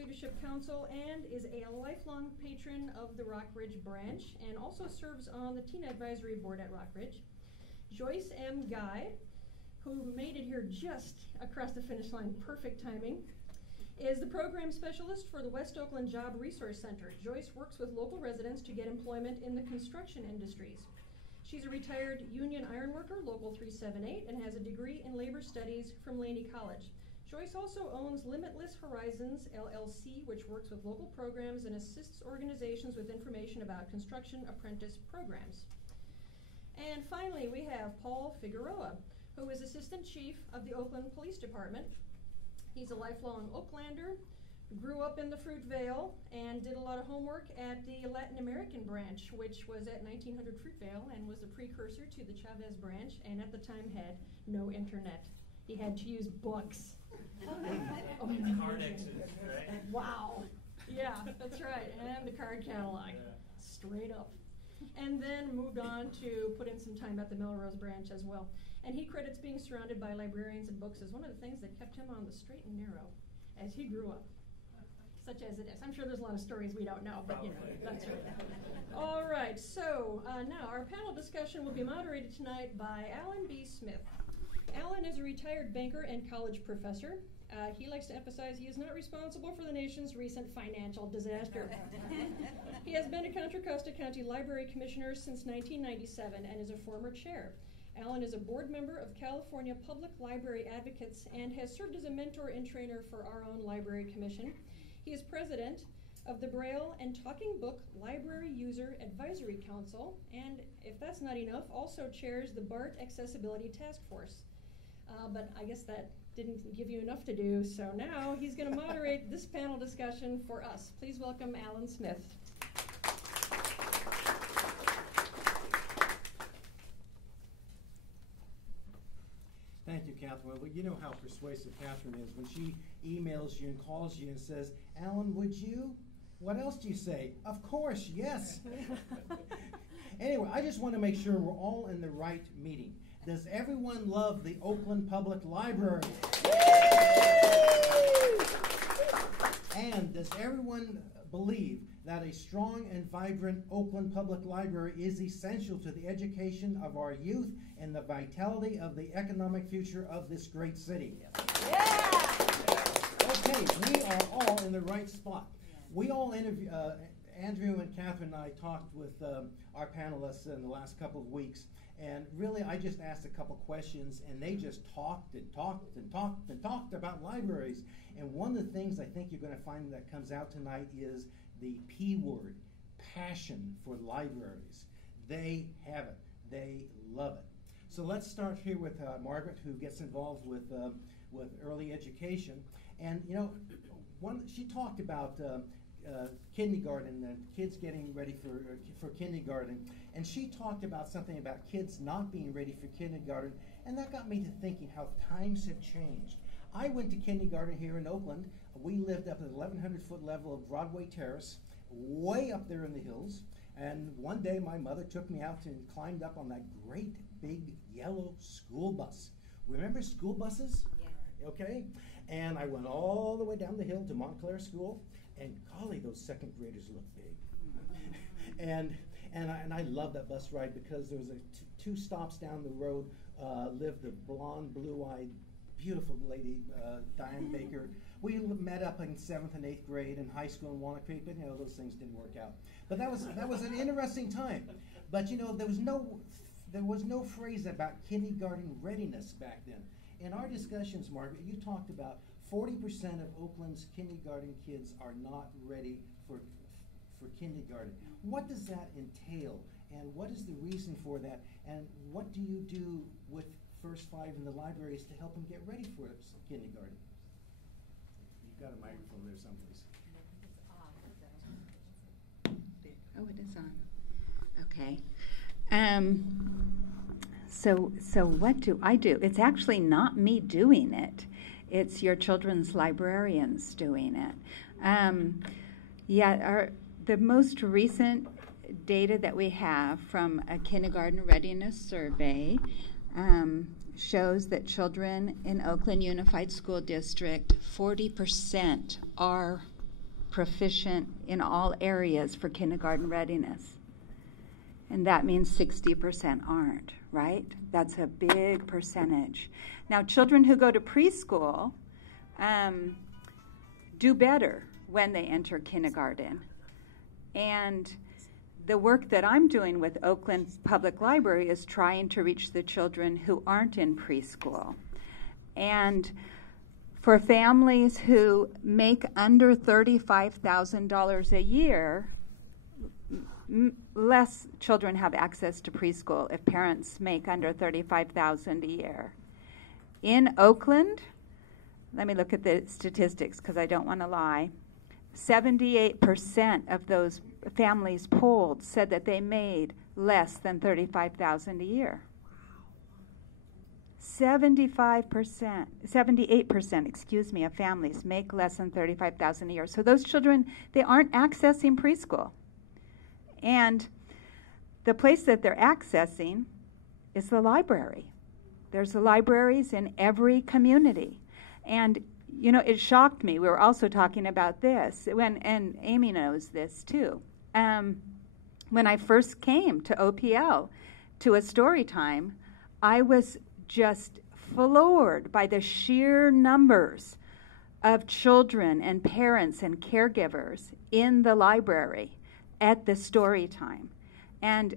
Leadership Council and is a lifelong patron of the Rockridge branch and also serves on the Teen Advisory Board at Rockridge. Joyce M. Guy, who made it here just across the finish line, perfect timing, is the program specialist for the West Oakland Job Resource Center. Joyce works with local residents to get employment in the construction industries. She's a retired union ironworker, Local 378, and has a degree in labor studies from Laney College. Joyce also owns Limitless Horizons, LLC, which works with local programs and assists organizations with information about construction apprentice programs. And finally, we have Paul Figueroa, who is Assistant Chief of the Oakland Police Department. He's a lifelong Oaklander, grew up in the Fruit Vale, and did a lot of homework at the Latin American branch, which was at 1900 Fruitvale and was the precursor to the Chavez branch, and at the time had no internet. He had to use books. Card exit, right? Wow. Yeah, that's right. And the card catalog. Yeah. Straight up. And then moved on to put in some time at the Melrose branch as well. And he credits being surrounded by librarians and books as one of the things that kept him on the straight and narrow as he grew up. Such as it is. I'm sure there's a lot of stories we don't know, but you know, that's right. All right, so now our panel discussion will be moderated tonight by Alan B. Smith. Alan is a retired banker and college professor. He likes to emphasize he is not responsible for the nation's recent financial disaster. He has been a Contra Costa County Library Commissioner since 1997 and is a former chair. Alan is a board member of California Public Library Advocates and has served as a mentor and trainer for our own Library Commission. He is president of the Braille and Talking Book Library User Advisory Council, and if that's not enough, also chairs the BART Accessibility Task Force. But I guess that didn't give you enough to do, so now he's going to moderate this panel discussion for us. Please welcome Alan Smith. Thank you, Catherine. Well, you know how persuasive Catherine is. When she emails you and calls you and says, Alan, would you? What else do you say? Of course, yes. Anyway, I just want to make sure we're all in the right meeting. Does everyone love the Oakland Public Library? And does everyone believe that a strong and vibrant Oakland Public Library is essential to the education of our youth and the vitality of the economic future of this great city? Yeah! Okay, we are all in the right spot. We all interview, Andrew and Catherine and I talked with our panelists in the last couple of weeks, and really I just asked a couple questions and they just talked and talked and talked and talked about libraries. And one of the things I think you're going to find that comes out tonight is the P word, passion for libraries. They have it. They love it. So let's start here with Margaret, who gets involved with early education. And you know, she talked about kindergarten and kids getting ready for kindergarten, and she talked about something about kids not being ready for kindergarten, and that got me to thinking how times have changed. I went to kindergarten here in Oakland. We lived up at the 1,100-foot level of Broadway Terrace, way up there in the hills, and one day my mother took me out and climbed up on that great big yellow school bus. Remember school buses? Yeah. Okay? And I went all the way down the hill to Montclair School, and golly, those second graders look big. and I loved that bus ride because there was two stops down the road lived the blonde, blue-eyed, beautiful lady, Diane Baker. We met up in 7th and 8th grade in high school in Walnut Creek, but you know, those things didn't work out. But that was an interesting time. But you know, there was no phrase about kindergarten readiness back then. In our discussions, Margaret, you talked about 40% of Oakland's kindergarten kids are not ready for kindergarten. What does that entail, and what is the reason for that, and what do you do with First Five in the libraries to help them get ready for kindergarten? You've got a microphone there someplace. Oh, it is on. Okay. So what do I do? It's actually not me doing it. It's your children's librarians doing it. The most recent data that we have from a kindergarten readiness survey shows that children in Oakland Unified School District, 40% are proficient in all areas for kindergarten readiness. And that means 60% aren't, right? That's a big percentage. Now, children who go to preschool do better when they enter kindergarten. And the work that I'm doing with Oakland Public Library is trying to reach the children who aren't in preschool. And for families who make under $35,000 a year, less children have access to preschool if parents make under $35,000 a year. In Oakland, let me look at the statistics because I don't want to lie. 78% of those families polled said that they made less than $35,000 a year. 78%, of families make less than $35,000 a year. So those children, they aren't accessing preschool. And the place that they're accessing is the library. There's libraries in every community. And, you know, it shocked me. We were also talking about this, and Amy knows this too. When I first came to OPL to a story time, I was just floored by the sheer numbers of children and parents and caregivers in the library at the story time. And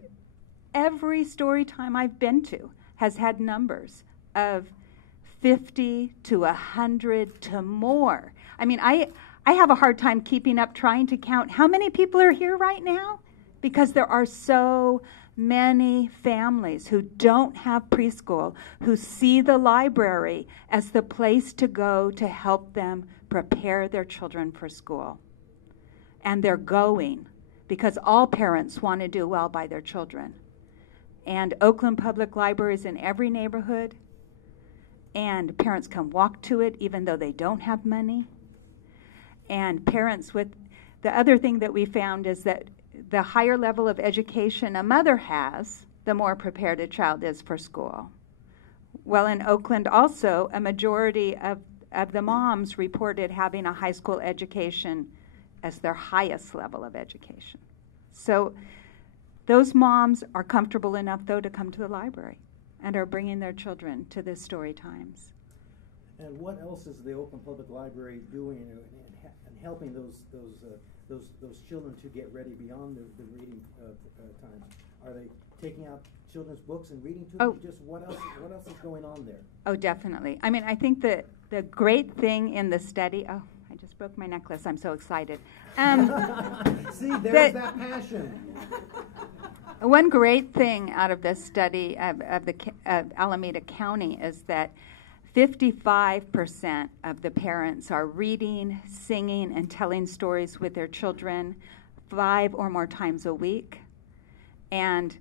every story time I've been to has had numbers of 50 to 100 to more. I mean, I have a hard time keeping up trying to count how many people are here right now, because there are so many families who don't have preschool, who see the library as the place to go to help them prepare their children for school. And they're going because all parents want to do well by their children. And Oakland Public Library is in every neighborhood, and parents can walk to it even though they don't have money. And parents with, the other thing that we found is that the higher level of education a mother has, the more prepared a child is for school. Well, in Oakland also, a majority of the moms reported having a high school education as their highest level of education. So those moms are comfortable enough, though, to come to the library and are bringing their children to the story times. And what else is the Oakland Public Library doing and helping those children to get ready beyond the reading times? Are they taking out children's books and reading to them? Just what else is going on there? Oh, definitely. I mean, I think that the great thing in the study, I just broke my necklace. I'm so excited. See, there's that passion. One great thing out of this study of Alameda County is that 55% of the parents are reading, singing, and telling stories with their children 5 or more times a week. And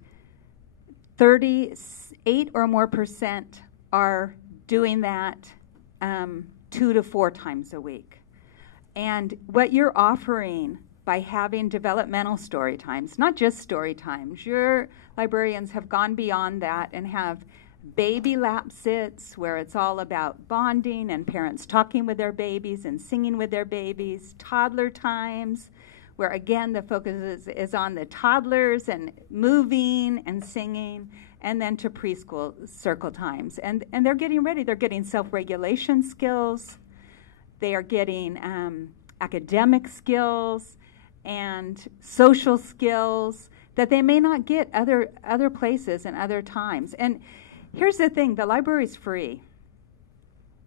38 or more percent are doing that 2 to 4 times a week. And what you're offering by having developmental story times, not just story times, your librarians have gone beyond that and have baby lap sits where it's all about bonding and parents talking with their babies and singing with their babies, toddler times where again the focus is on the toddlers and moving and singing, and then to preschool circle times. And they're getting ready. They're getting self-regulation skills. They are getting academic skills and social skills that they may not get other places and other times. And here's the thing, the library's free,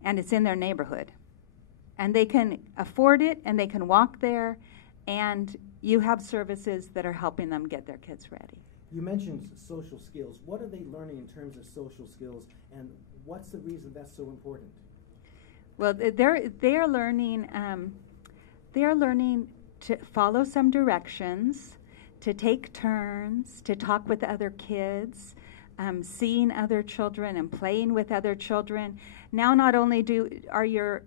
and it's in their neighborhood. And they can afford it, and they can walk there, and you have services that are helping them get their kids ready. You mentioned social skills. What are they learning in terms of social skills, and what's the reason that's so important? Well, they are learning to follow some directions, to take turns, to talk with other kids, seeing other children and playing with other children. Now not only are your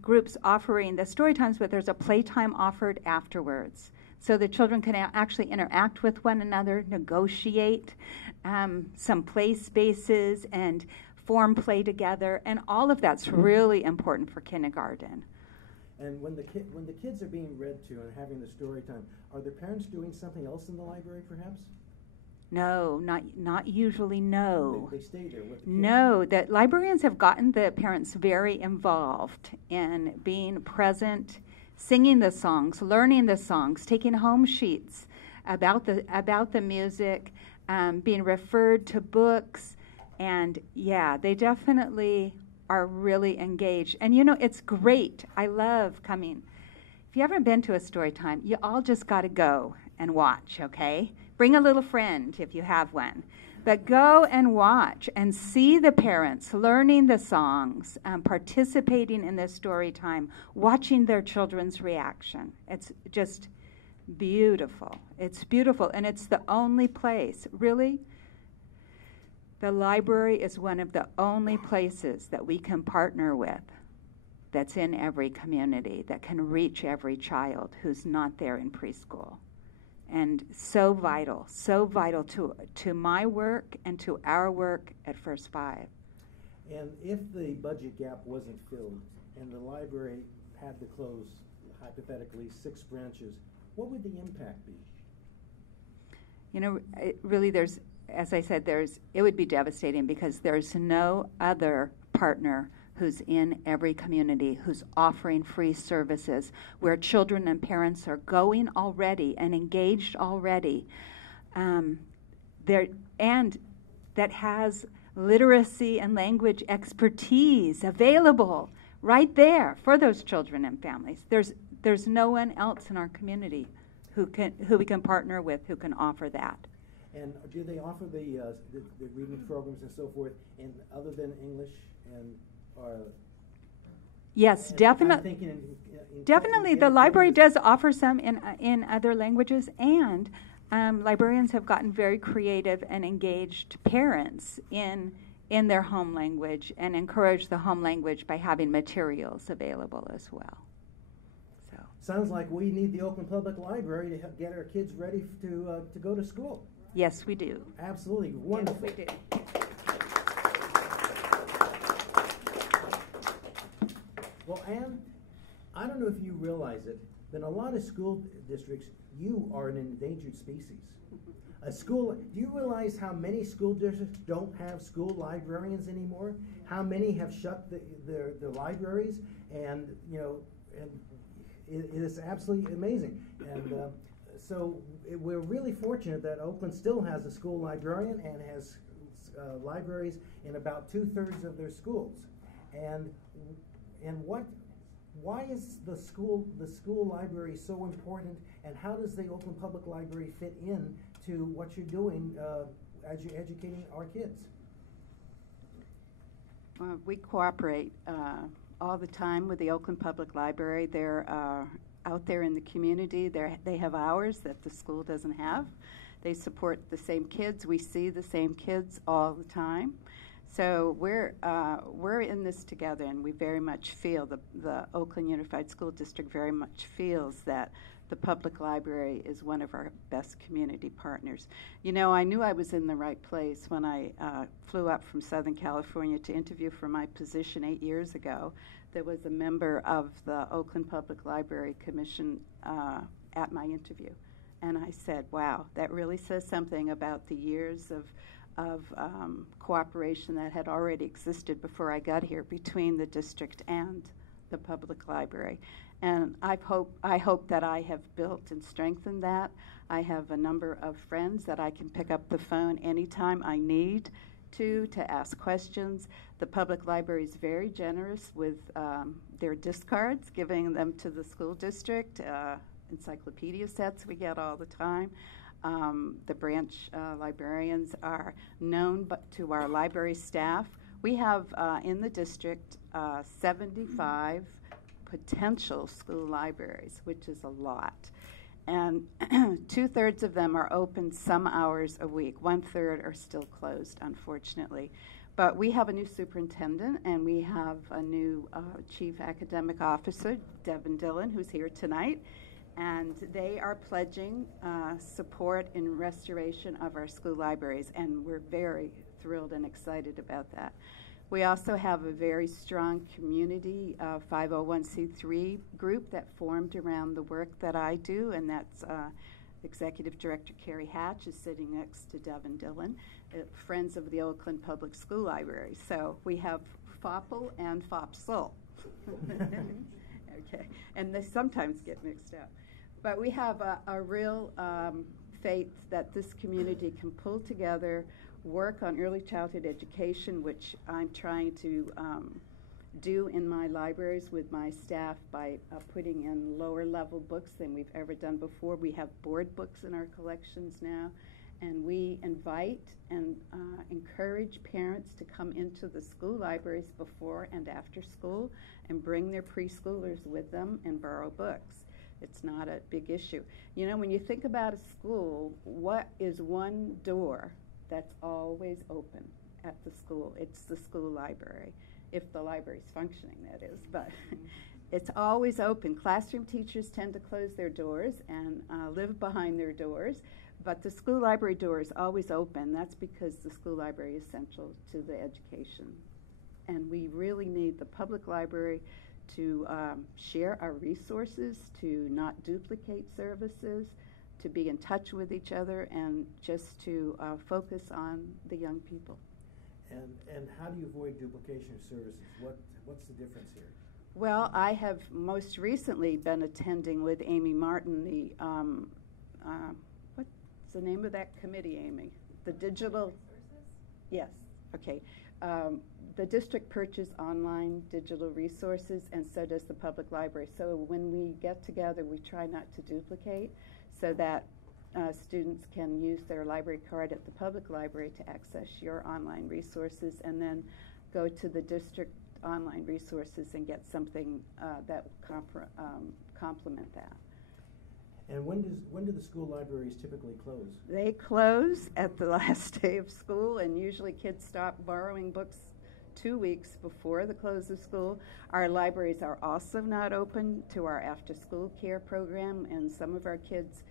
groups offering the story times, but there's a playtime offered afterwards. So the children can actually interact with one another, negotiate some play spaces and form play together, and all of that's really important for kindergarten. And when the kids are being read to and having the story time, are their parents doing something else in the library, perhaps? No, not usually, no. They stay there with the kids? No, the librarians have gotten the parents very involved in being present, singing the songs, learning the songs, taking home sheets about the music, being referred to books, and yeah, they definitely are really engaged. And it's great. I love coming. If you haven't been to a story time, you all just got to go and watch, okay? Bring a little friend if you have one. But go and watch and see the parents learning the songs, participating in the story time, watching their children's reaction. It's just beautiful. It's beautiful, and it's the only place, really. The library is one of the only places that we can partner with that's in every community, that can reach every child who's not there in preschool. And so vital to my work and to our work at First Five. And if the budget gap wasn't filled and the library had to close, hypothetically, 6 branches, what would the impact be? Really, as I said, it would be devastating because there's no other partner who's in every community, who's offering free services, where children and parents are going already and engaged already, there, and that has literacy and language expertise available right there for those children and families. There's no one else in our community who we can partner with who can offer that. And do they offer the reading programs and so forth in other than English and? Yes, definitely. Definitely, the library does offer some in other languages, and librarians have gotten very creative and engaged parents in their home language and encourage the home language by having materials available as well. So sounds like we need the Oakland Public Library to get our kids ready to go to school. Yes, we do. Absolutely wonderful. Yes, we do. Well, Ann, I don't know if you realize it, but in a lot of school districts, you are an endangered species. Do you realize how many school districts don't have school librarians anymore? How many have shut their libraries? And, and it is absolutely amazing. And so we're really fortunate that Oakland still has a school librarian and has libraries in about 2/3 of their schools. And why is the school library so important, and how does the Oakland Public Library fit in to what you're doing as you're educating our kids? We cooperate all the time with the Oakland Public Library. They're out there in the community. They have hours that the school doesn't have. They support the same kids. We see the same kids all the time. So we're in this together, and we very much feel, the Oakland Unified School District very much feels that the public library is one of our best community partners. I knew I was in the right place when I flew up from Southern California to interview for my position 8 years ago. There was a member of the Oakland Public Library Commission at my interview. And I said, wow, that really says something about the years of cooperation that had already existed before I got here between the district and the public library. And I hope that I have built and strengthened that. I have a number of friends that I can pick up the phone anytime I need to ask questions. The public library is very generous with their discards, giving them to the school district. Encyclopedia sets we get all the time. The branch librarians are known to our library staff. We have in the district 75 potential school libraries, which is a lot. And 2/3 of them are open some hours a week. 1/3 are still closed, unfortunately. But we have a new superintendent, and we have a new chief academic officer, Devin Dillon, who's here tonight. And they are pledging support in restoration of our school libraries, and we're very thrilled and excited about that. We also have a very strong community 501c3 group that formed around the work that I do, and that's Executive Director Carrie Hatch is sitting next to Devin Dillon, Friends of the Oakland Public School Library. So we have FOPL and FOPSL. Okay, and they sometimes get mixed up. But we have a real faith that this community can pull together, work on early childhood education, which I'm trying to do in my libraries with my staff by putting in lower level books than we've ever done before. We have board books in our collections now, and we invite and encourage parents to come into the school libraries before and after school and bring their preschoolers with them and borrow books. It's not a big issue. You know, when you think about a school, what is one door that's always open at the school? It's the school library, if the library's functioning, that is. But it's always open. Classroom teachers tend to close their doors and live behind their doors, but the school library door is always open. That's because the school library is central to the education. And we really need the public library to share our resources, to not duplicate services, to be in touch with each other, and just to focus on the young people. And how do you avoid duplication of services? What's the difference here? Well, I have most recently been attending with Amy Martin the, what's the name of that committee, Amy? The digital? Resources? Yes, okay. The district purchases online digital resources, and so does the public library. So when we get together, we try not to duplicate, so that students can use their library card at the public library to access your online resources, and then go to the district online resources and get something that will complement that. And when do the school libraries typically close? They close at the last day of school, and usually kids stop borrowing books 2 weeks before the close of school. Our libraries are also not open to our after-school care program, and some of our kids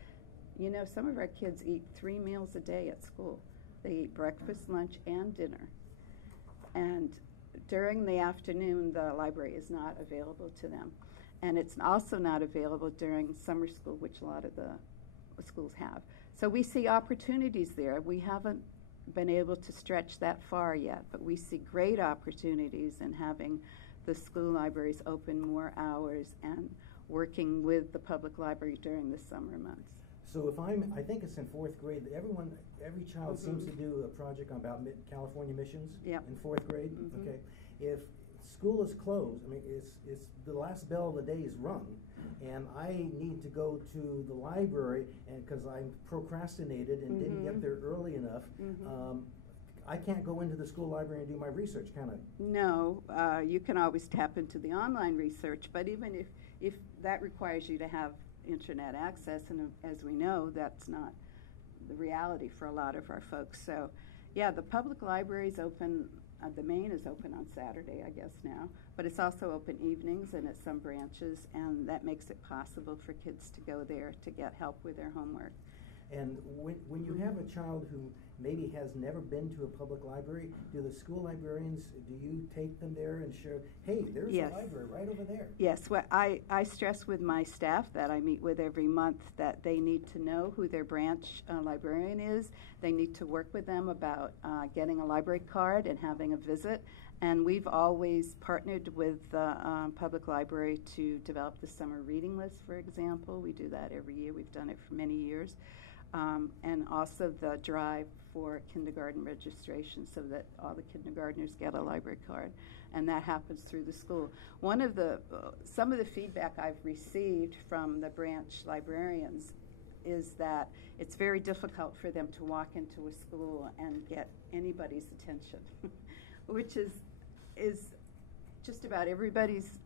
eat 3 meals a day at school. They eat breakfast, lunch, and dinner. And during the afternoon, the library is not available to them. And it's also not available during summer school, which a lot of the schools have. So we see opportunities there. We haven't been able to stretch that far yet, but we see great opportunities in having the school libraries open more hours and working with the public library during the summer months. So if I think it's in 4th grade, every child seems to do a project about California missions in 4th grade. Okay, if school is closed, I mean, it's the last bell of the day is rung, and I need to go to the library, and because I procrastinated and didn't get there early enough, I can't go into the school library and do my research, can I? No, you can always tap into the online research, but even if that requires you to have internet access, and as we know, that's not the reality for a lot of our folks. So, yeah, the public library is open. The main is open on Saturday, I guess now, but it's also open evenings and at some branches, and that makes it possible for kids to go there to get help with their homework. And when you have a child who maybe has never been to a public library, do the school librarians, do you take them there and show, hey, there's a library right over there? Yes, well, I stress with my staff that I meet with every month that they need to know who their branch librarian is. They need to work with them about getting a library card and having a visit. And we've always partnered with the public library to develop the summer reading list, for example. We do that every year. We've done it for many years. And also the drive for kindergarten registration, so that all the kindergartners get a library card, and that happens through the school. Some of the feedback I've received from the branch librarians is that it's very difficult for them to walk into a school and get anybody's attention, which is just about everybody's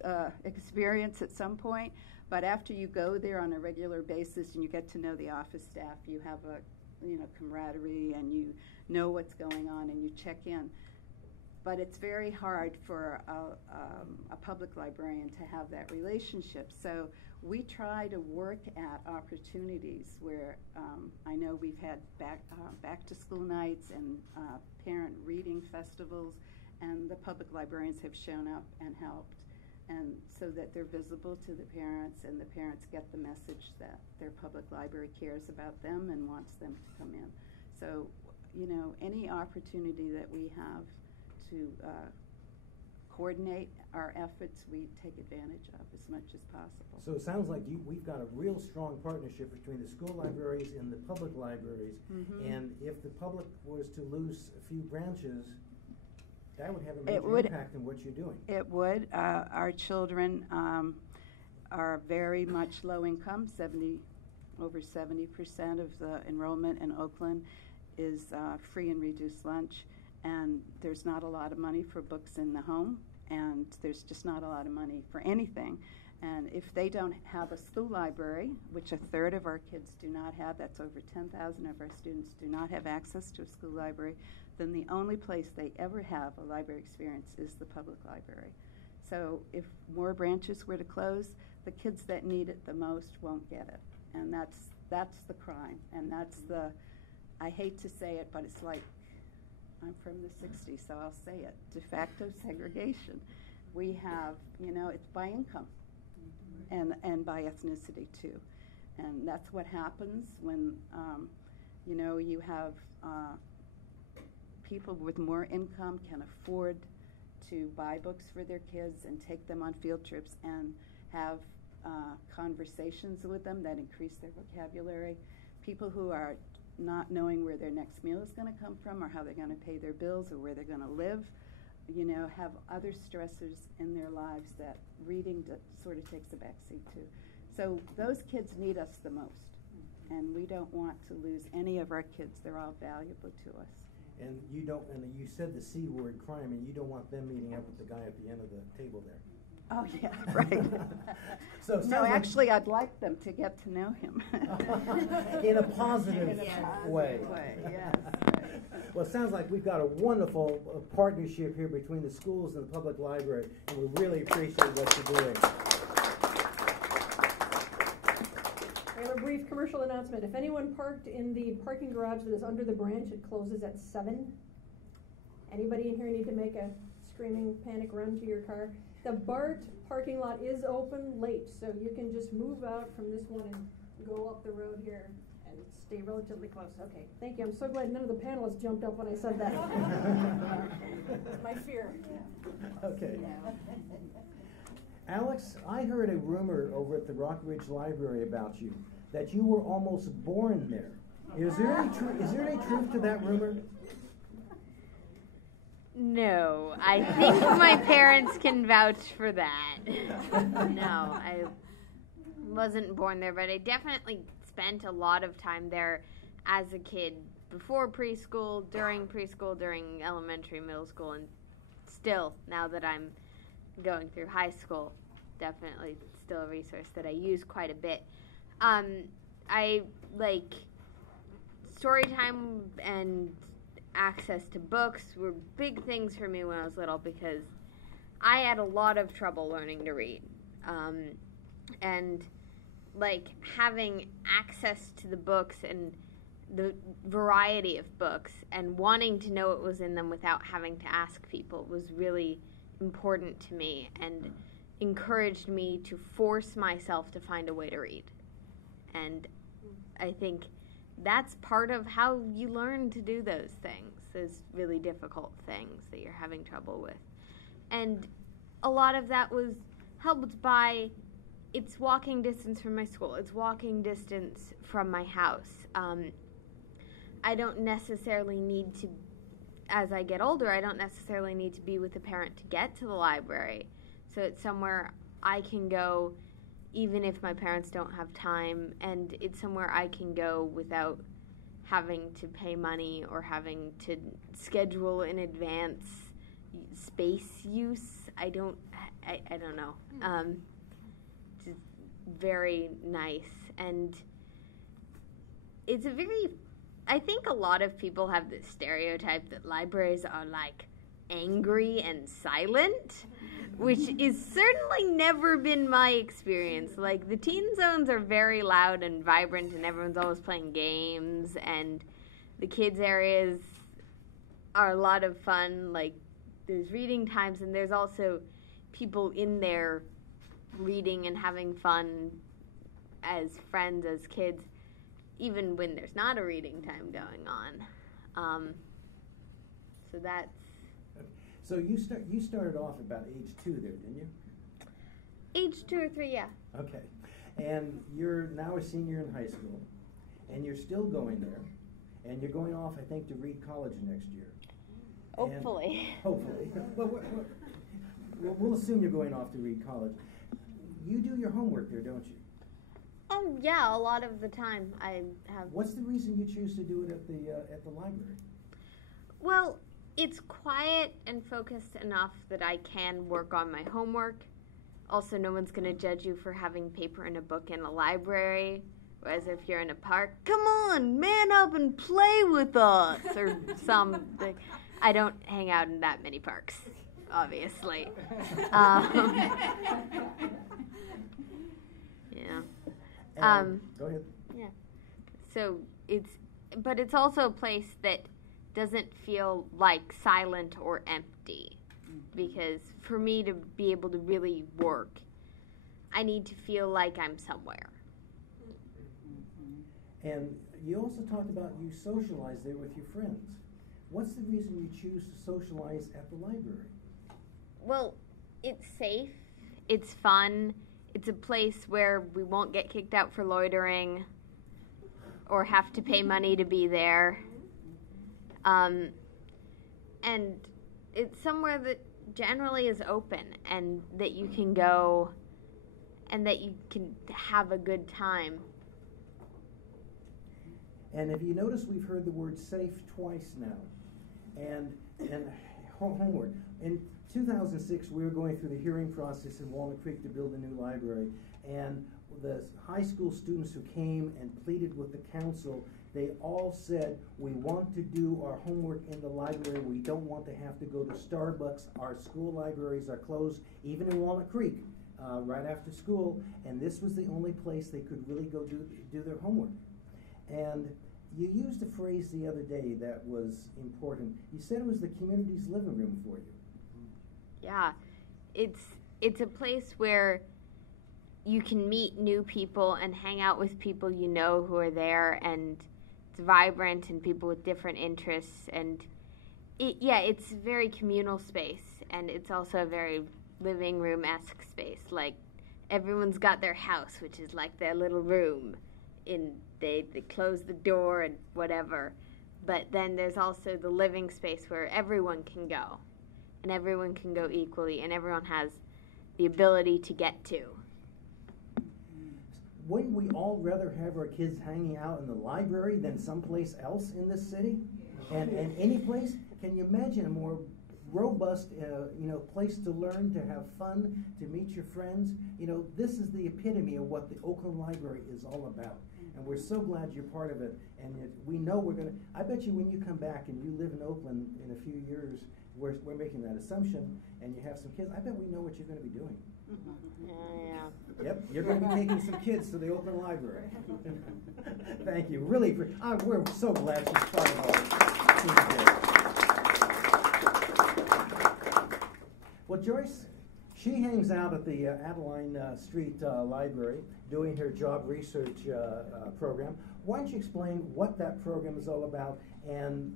experience at some point. But after you go there on a regular basis and you get to know the office staff, you have a camaraderie, and you know what's going on, and you check in. But it's very hard for a public librarian to have that relationship. So we try to work at opportunities where I know we've had back to school nights and parent reading festivals, and the public librarians have shown up and helped, and so that they're visible to the parents, and the parents get the message that their public library cares about them and wants them to come in. So, you know, any opportunity that we have to coordinate our efforts, we take advantage of as much as possible. So it sounds like we've got a real strong partnership between the school libraries and the public libraries, and if the public was to lose a few branches, that would have a major impact on what you're doing. It would. Our children are very much low income. Over 70% of the enrollment in Oakland is free and reduced lunch, and there's not a lot of money for books in the home, and there's just not a lot of money for anything. And if they don't have a school library, which a third of our kids do not have, that's over 10,000 of our students do not have access to a school library, then the only place they ever have a library experience is the public library. So if more branches were to close, the kids that need it the most won't get it. And that's the crime. And that's the, I hate to say it, but it's like, I'm from the 60s, so I'll say it, de facto segregation. We have, you know, it's by income and by ethnicity too. And that's what happens when, you know, you have people with more income can afford to buy books for their kids and take them on field trips and have conversations with them that increase their vocabulary. People who are not knowing where their next meal is going to come from or how they're going to pay their bills or where they're going to live, you know, have other stressors in their lives that reading sort of takes a backseat to. So those kids need us the most, and we don't want to lose any of our kids. They're all valuable to us. And you don't, and you said the C word, crime, and you don't want them meeting up with the guy at the end of the table there. Oh, yeah, right. So no, actually, I'd like them to get to know him. In a positive way. Yes. Well, it sounds like we've got a wonderful partnership here between the schools and the public library, and we really appreciate what you're doing. I have a brief commercial announcement. If anyone parked in the parking garage that is under the branch, it closes at 7. Anybody in here need to make a screaming panic run to your car? The BART parking lot is open late, so you can just move out from this one and go up the road here and stay relatively close. Okay, thank you. I'm so glad none of the panelists jumped up when I said that. My fear. Okay. Alex, I heard a rumor over at the Rock Ridge Library about you, that you were almost born there. Is there any truth to that rumor? No, I think my parents can vouch for that. No, I wasn't born there, but I definitely spent a lot of time there as a kid, before preschool, during elementary, middle school, and still, now that I'm going through high school, definitely still a resource that I use quite a bit. I like story time and access to books were big things for me when I was little because I had a lot of trouble learning to read. And like having access to the books and the variety of books and wanting to know what was in them without having to ask people was really important to me and encouraged me to force myself to find a way to read. And I think that's part of how you learn to do those things, those really difficult things that you're having trouble with. And a lot of that was helped by it's walking distance from my school. It's walking distance from my house. I don't necessarily need to, as I get older, I don't necessarily need to be with a parent to get to the library. So it's somewhere I can go even if my parents don't have time, and it's somewhere I can go without having to pay money or having to schedule in advance space use. I don't know. Just very nice. And it's a very, I think a lot of people have this stereotype that libraries are like angry and silent, which is certainly never been my experience. Like, the teen zones are very loud and vibrant, and everyone's always playing games, and the kids' areas are a lot of fun. Like, there's reading times, and there's also people in there reading and having fun as friends, as kids, even when there's not a reading time going on. So that's... So you started off about age 2 there, didn't you? Age 2 or 3, yeah. Okay. And you're now a senior in high school, and you're still going there, and you're going off, I think, to Reed College next year. Hopefully. And hopefully. We'll assume you're going off to Reed College. You do your homework there, don't you? Yeah, a lot of the time I have. What's the reason you choose to do it at the library? Well, it's quiet and focused enough that I can work on my homework. Also, no one's going to judge you for having paper and a book in a library. Whereas if you're in a park, come on, man up and play with us, or something. I don't hang out in that many parks, obviously. Yeah. Go ahead. Yeah. So it's also a place that doesn't feel like silent or empty, because for me to be able to really work, I need to feel like I'm somewhere. And you also talked about you socialize there with your friends. What's the reason you choose to socialize at the library? Well, it's safe, it's fun, it's a place where we won't get kicked out for loitering or have to pay money to be there. And it's somewhere that generally is open and that you can go and that you can have a good time. And if you notice, we've heard the word safe twice now. And homework. In 2006, we were going through the hearing process in Walnut Creek to build a new library. And the high school students who came and pleaded with the council, they all said, we want to do our homework in the library. We don't want to have to go to Starbucks. Our school libraries are closed, even in Walnut Creek, right after school. And this was the only place they could really go do their homework. And you used a phrase the other day that was important. You said it was the community's living room for you. Yeah, it's a place where you can meet new people and hang out with people you know who are there, and it's vibrant and people with different interests, and it's a very communal space, and it's also a very living room-esque space. Like, everyone's got their house, which is like their little room. They close the door and whatever, but then there's also the living space where everyone can go, and everyone can go equally, and everyone has the ability to get to. Wouldn't we all rather have our kids hanging out in the library than someplace else in this city? And any place? Can you imagine a more robust place to learn, to have fun, to meet your friends? This is the epitome of what the Oakland Library is all about. And we're so glad you're part of it. And we know we're going to, I bet you when you come back and you live in Oakland in a few years, we're making that assumption, and you have some kids, I bet we know what you're going to be doing. Yeah. Yep, you're going to be taking some kids to the Oakland Library. Thank you. Really, we're so glad she's part of our team. Well, Joyce, she hangs out at the Adeline Street Library doing her job research program. Why don't you explain what that program is all about, and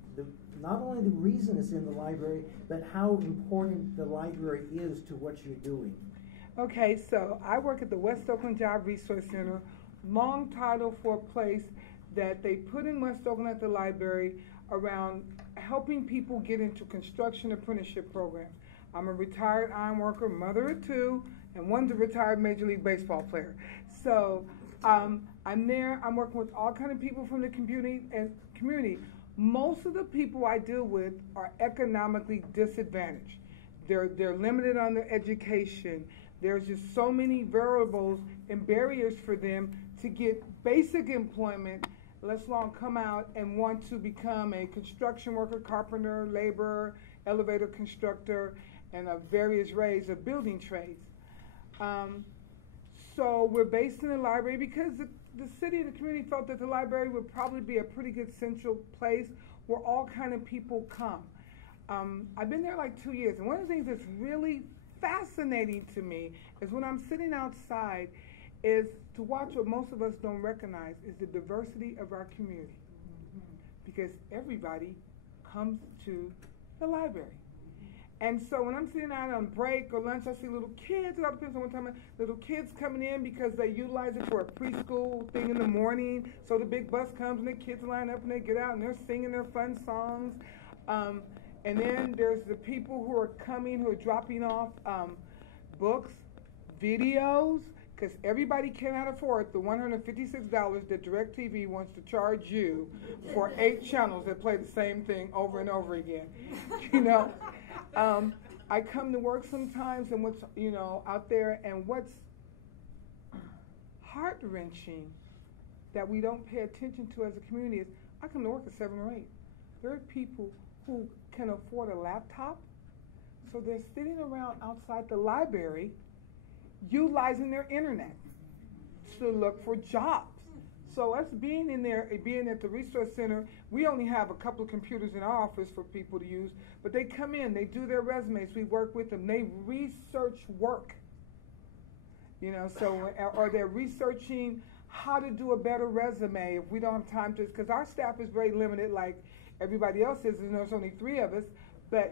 not only the reason it's in the library, but how important the library is to what you're doing? Okay, so I work at the West Oakland Job Resource Center, long title for a place that they put in West Oakland at the library around helping people get into construction apprenticeship programs. I'm a retired iron worker, mother of 2, and one's a retired Major League Baseball player. So I'm there, I'm working with all kinds of people from the community. Most of the people I deal with are economically disadvantaged. They're limited on their education. There's just so many variables and barriers for them to get basic employment, let alone come out and want to become a construction worker, carpenter, laborer, elevator constructor, and of various rays of building trades. So we're based in the library because the city and the community felt that the library would probably be a pretty good central place where all kind of people come. I've been there like 2 years, and one of the things that's really fascinating to me is when I'm sitting outside is to watch what most of us don't recognize is the diversity of our community. Because everybody comes to the library. And so when I'm sitting out on break or lunch, I see little kids, it all depends on what time, little kids coming in because they utilize it for a preschool thing in the morning. So the big bus comes and the kids line up and they get out and they're singing their fun songs. And then there's the people who are coming, who are dropping off books, videos, because everybody cannot afford the $156 that DirecTV wants to charge you for 8 channels that play the same thing over and over again. You know, I come to work sometimes, and what's out there, and what's heart-wrenching that we don't pay attention to as a community is I come to work at 7 or 8. There are people who can afford a laptop, so they're sitting around outside the library utilizing their internet to look for jobs. So us being in there, being at the resource center, we only have a couple of computers in our office for people to use, but they come in, they do their resumes, we work with them, they research work. Or they're researching how to do a better resume if we don't have time to, because our staff is very limited like everybody else is, and there's only 3 of us, but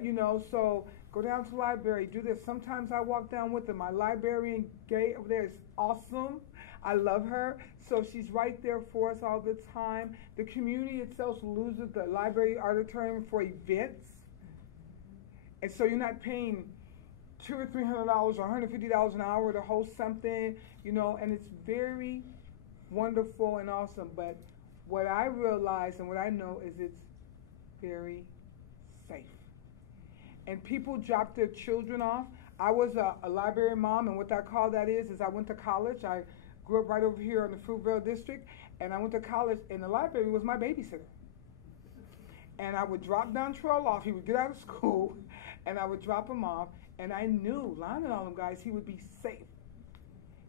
so go down to the library, do this. Sometimes I walk down with them. My librarian, Gay, over there is awesome. I love her. So she's right there for us all the time. The community itself uses the library auditorium for events. And so you're not paying $200 or $300 or $150 an hour to host something, and it's very wonderful and awesome. But what I realize and what I know is it's very safe. And people drop their children off. I was a library mom, and what I call that is I went to college. I grew up right over here in the Fruitvale district, and I went to college, and the library was my babysitter. And I would drop Dontrell off. He would get out of school, and I would drop him off, and I knew, Lon and all them guys, he would be safe.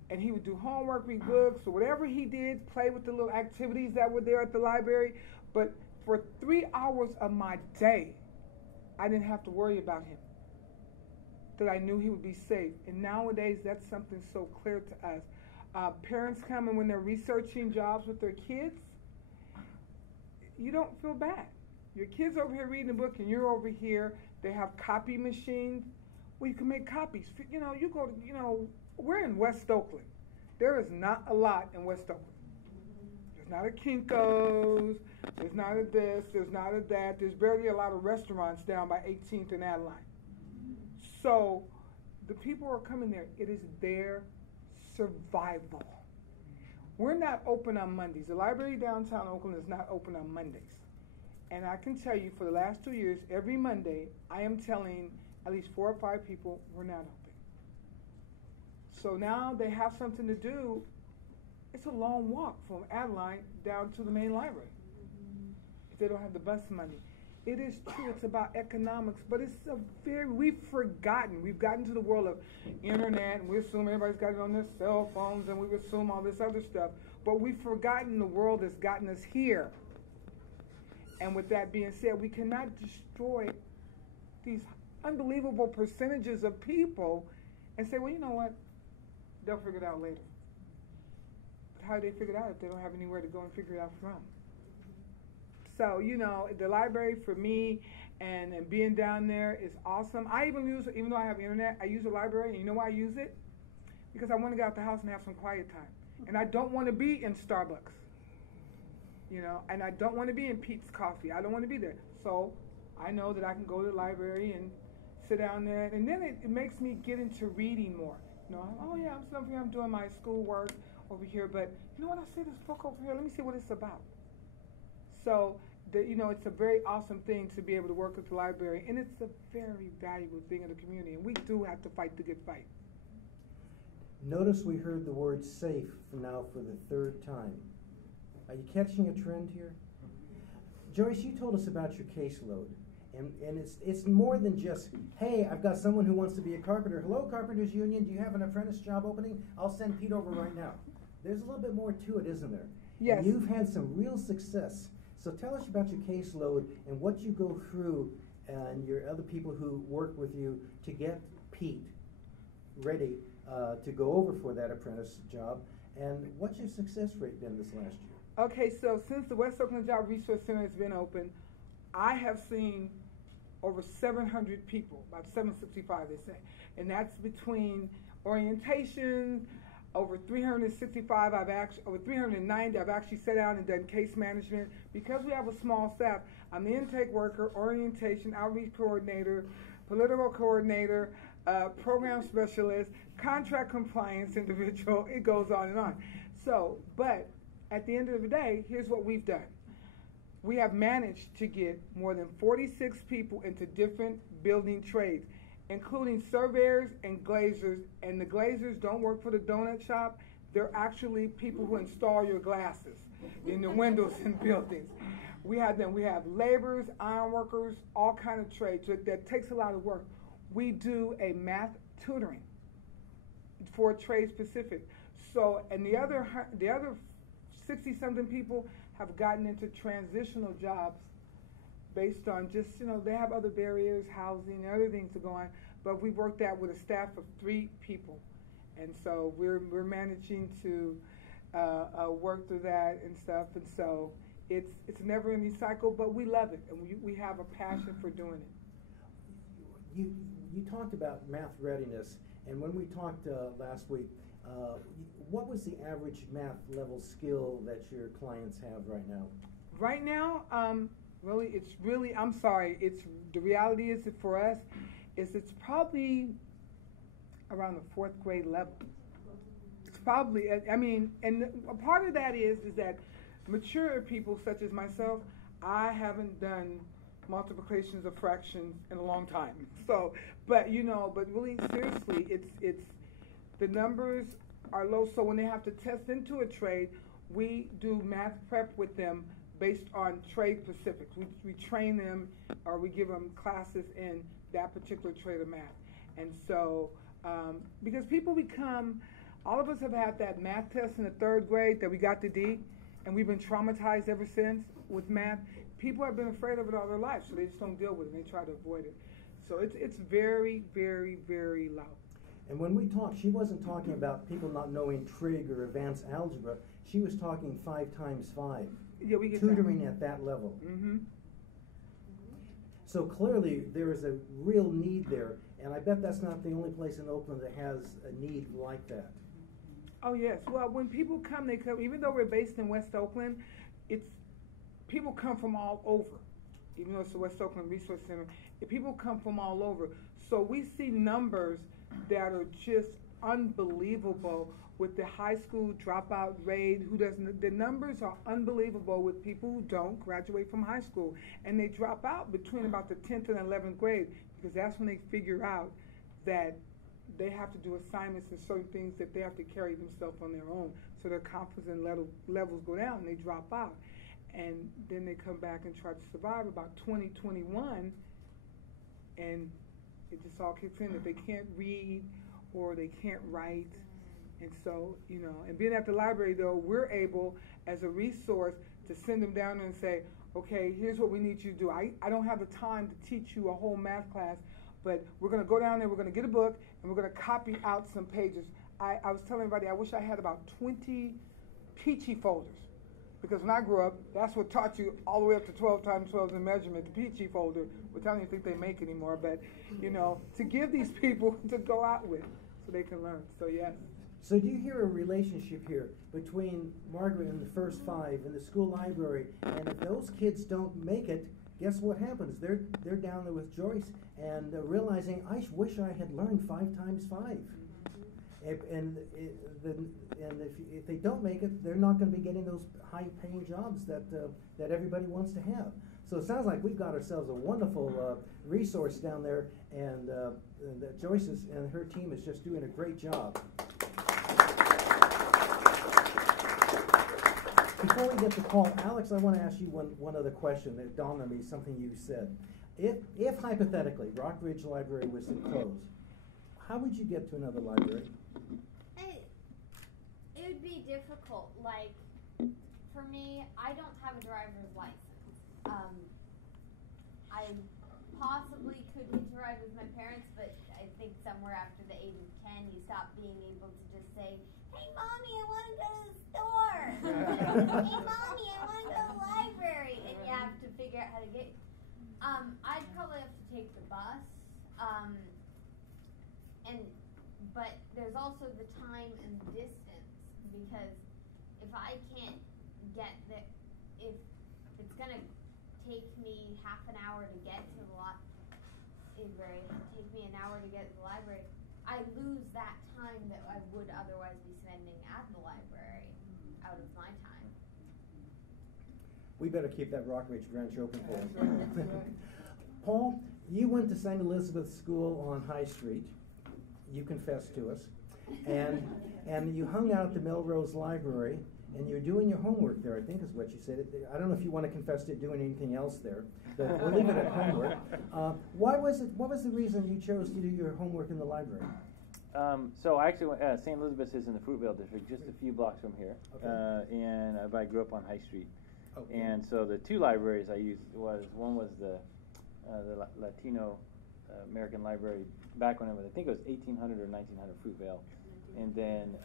And he would do homework, read books, or whatever he did, play with the little activities that were there at the library. But for 3 hours of my day, I didn't have to worry about him, that I knew he would be safe. And nowadays, that's something so clear to us. Parents come, and when they're researching jobs with their kids, you don't feel bad. Your kid's over here reading a book, and you're over here. They have copy machines where you can make copies. You go to, we're in West Oakland. There is not a lot in West Oakland. There's not a Kinko's. There's not a this, there's not a that. There's barely a lot of restaurants down by 18th and Adeline. So the people who are coming there, it is their survival. We're not open on Mondays. The library downtown Oakland is not open on Mondays. And I can tell you for the last 2 years, every Monday, I am telling at least 4 or 5 people we're not open. So now they have something to do. It's a long walk from Adeline down to the main library. They don't have the bus money. It is true, it's about economics, but it's we've gotten to the world of internet, and we assume everybody's got it on their cell phones, and we assume all this other stuff, but we've forgotten the world that's gotten us here. And with that being said, we cannot destroy these unbelievable percentages of people and say, well, you know what, they'll figure it out later. But how do they figure it out if they don't have anywhere to go and figure it out from? So, the library for me and being down there is awesome. I even though I have internet, I use the library, and you know why I use it? Because I want to get out the house and have some quiet time. And I don't want to be in Starbucks, and I don't want to be in Pete's Coffee. I don't want to be there. So I know that I can go to the library and sit down there, and then it makes me get into reading more. Oh yeah, I'm doing my schoolwork over here, but you know what, I see this book over here, let me see what it's about. So, it's a very awesome thing to be able to work at the library, and it's a very valuable thing in the community, and we do have to fight the good fight. Notice we heard the word safe now for the 3rd time. Are you catching a trend here? Joyce, you told us about your caseload, and it's more than just, hey, I've got someone who wants to be a carpenter. Hello, Carpenters Union, do you have an apprentice job opening? I'll send Pete over right now. There's a little bit more to it, isn't there? Yes. And you've had some real success. So tell us about your caseload and what you go through and your other people who work with you to get Pete ready to go over for that apprentice job. And what's your success rate been this last year? Okay, so since the West Oakland Job Resource Center has been open, I have seen over 700 people, about 765 they say, and that's between orientation, over 365, over 390 I've actually sat down and done case management. Because we have a small staff, I'm the intake worker, orientation, outreach coordinator, political coordinator, program specialist, contract compliance individual, it goes on and on. So, but at the end of the day, here's what we've done. We have managed to get more than 46 people into different building trades, including surveyors and glazers. And the glazers don't work for the donut shop. They're actually people who install your glasses in the windows in buildings. We have them. We have laborers, iron workers, all kind of trades. So that takes a lot of work. We do a math tutoring for trade specific. So, and the other 60-something people have gotten into transitional jobs based on just, they have other barriers, housing, and other things to go on. But we worked out with a staff of 3 people. And so we're managing to work through that and stuff. And so it's a never-ending cycle, but we love it, and we have a passion for doing it. You talked about math readiness, and when we talked last week, what was the average math level skill that your clients have right now? Right now, I'm sorry, the reality is that for us, it's probably around the 4th grade level. It's probably, and a part of that is that mature people such as myself, I haven't done multiplications of fractions in a long time. So, but really seriously, it's the numbers are low. So when they have to test into a trade, we do math prep with them based on trade specifics. We train them, or we give them classes in that particular trade of math. And so, because people all of us have had that math test in the 3rd grade that we got the D, and we've been traumatized ever since with math. People have been afraid of it all their lives, so they just don't deal with it. They try to avoid it. So it's very, very, very low. And when we talked, she wasn't talking about people not knowing trig or advanced algebra. She was talking 5 times 5. Yeah, we get tutoring at that level. Mm-hmm. So clearly there is a real need there, and I bet that's not the only place in Oakland that has a need like that. Oh yes. Well, when people come, they come. Even though we're based in West Oakland, people come from all over. Even though it's the West Oakland Resource Center, people come from all over. So we see numbers that are just unbelievable with the high school dropout rate. The numbers are unbelievable with people who don't graduate from high school, and they drop out between about the 10th and 11th grade, because that's when they figure out that they have to do assignments and certain things that they have to carry themselves on their own. So their confidence levels go down and they drop out. And then they come back and try to survive about 2021, and it just all kicks in that they can't read or they can't write. And so, and being at the library though, we're able as a resource to send them down there and say, okay, here's what we need you to do. I don't have the time to teach you a whole math class, but we're going to go down there, we're going to get a book, and we're going to copy out some pages. I was telling everybody I wish I had about 20 peachy folders, because when I grew up, that's what taught you all the way up to 12 times 12 in measurement, the peachy folder, which I don't even think they make anymore, but, to give these people to go out with so they can learn. So, yes. So do you hear a relationship here between Margaret and the first 5 in the school library, and if those kids don't make it, guess what happens? They're down there with Joyce and realizing, I wish I had learned 5 times 5. And if they don't make it, they're not going to be getting those high-paying jobs that everybody wants to have. So it sounds like we've got ourselves a wonderful resource down there, and that Joyce and her team is just doing a great job. Before we get to Paul, Alex, I want to ask you one other question that dawned on me, something you said. If hypothetically Rockridge Library was to close, how would you get to another library? It would be difficult. Like, for me, I don't have a driver's license. I possibly could hitch a ride with my parents, but I think somewhere after the age of 10, you stop being able to just say, "Hey, Mommy, I want to go to the store." "Hey, Mommy, I want to go to the library," and you have to figure out how to get. I'd probably have to take the bus, but there's also the time and the distance, because if I can't get there, if it's gonna take me half an hour to get to the library, take me an hour to get to the library, I lose that time that I would otherwise be spending at the library out of my time. We better keep that Rockridge branch open for us. Paul, you went to St. Elizabeth's School on High Street. You confessed to us. And you hung out at the Melrose Library, and you're doing your homework there, I think is what you said. I don't know if you want to confess to doing anything else there, but we'll leave it at homework. What was the reason you chose to do your homework in the library? So actually, St. Elizabeth's is in the Fruitvale district, just a few blocks from here. Okay. And I grew up on High Street. Okay. And so the two libraries I used one was the Latino American Library back when I think it was 1800 or 1900 Fruitvale, and then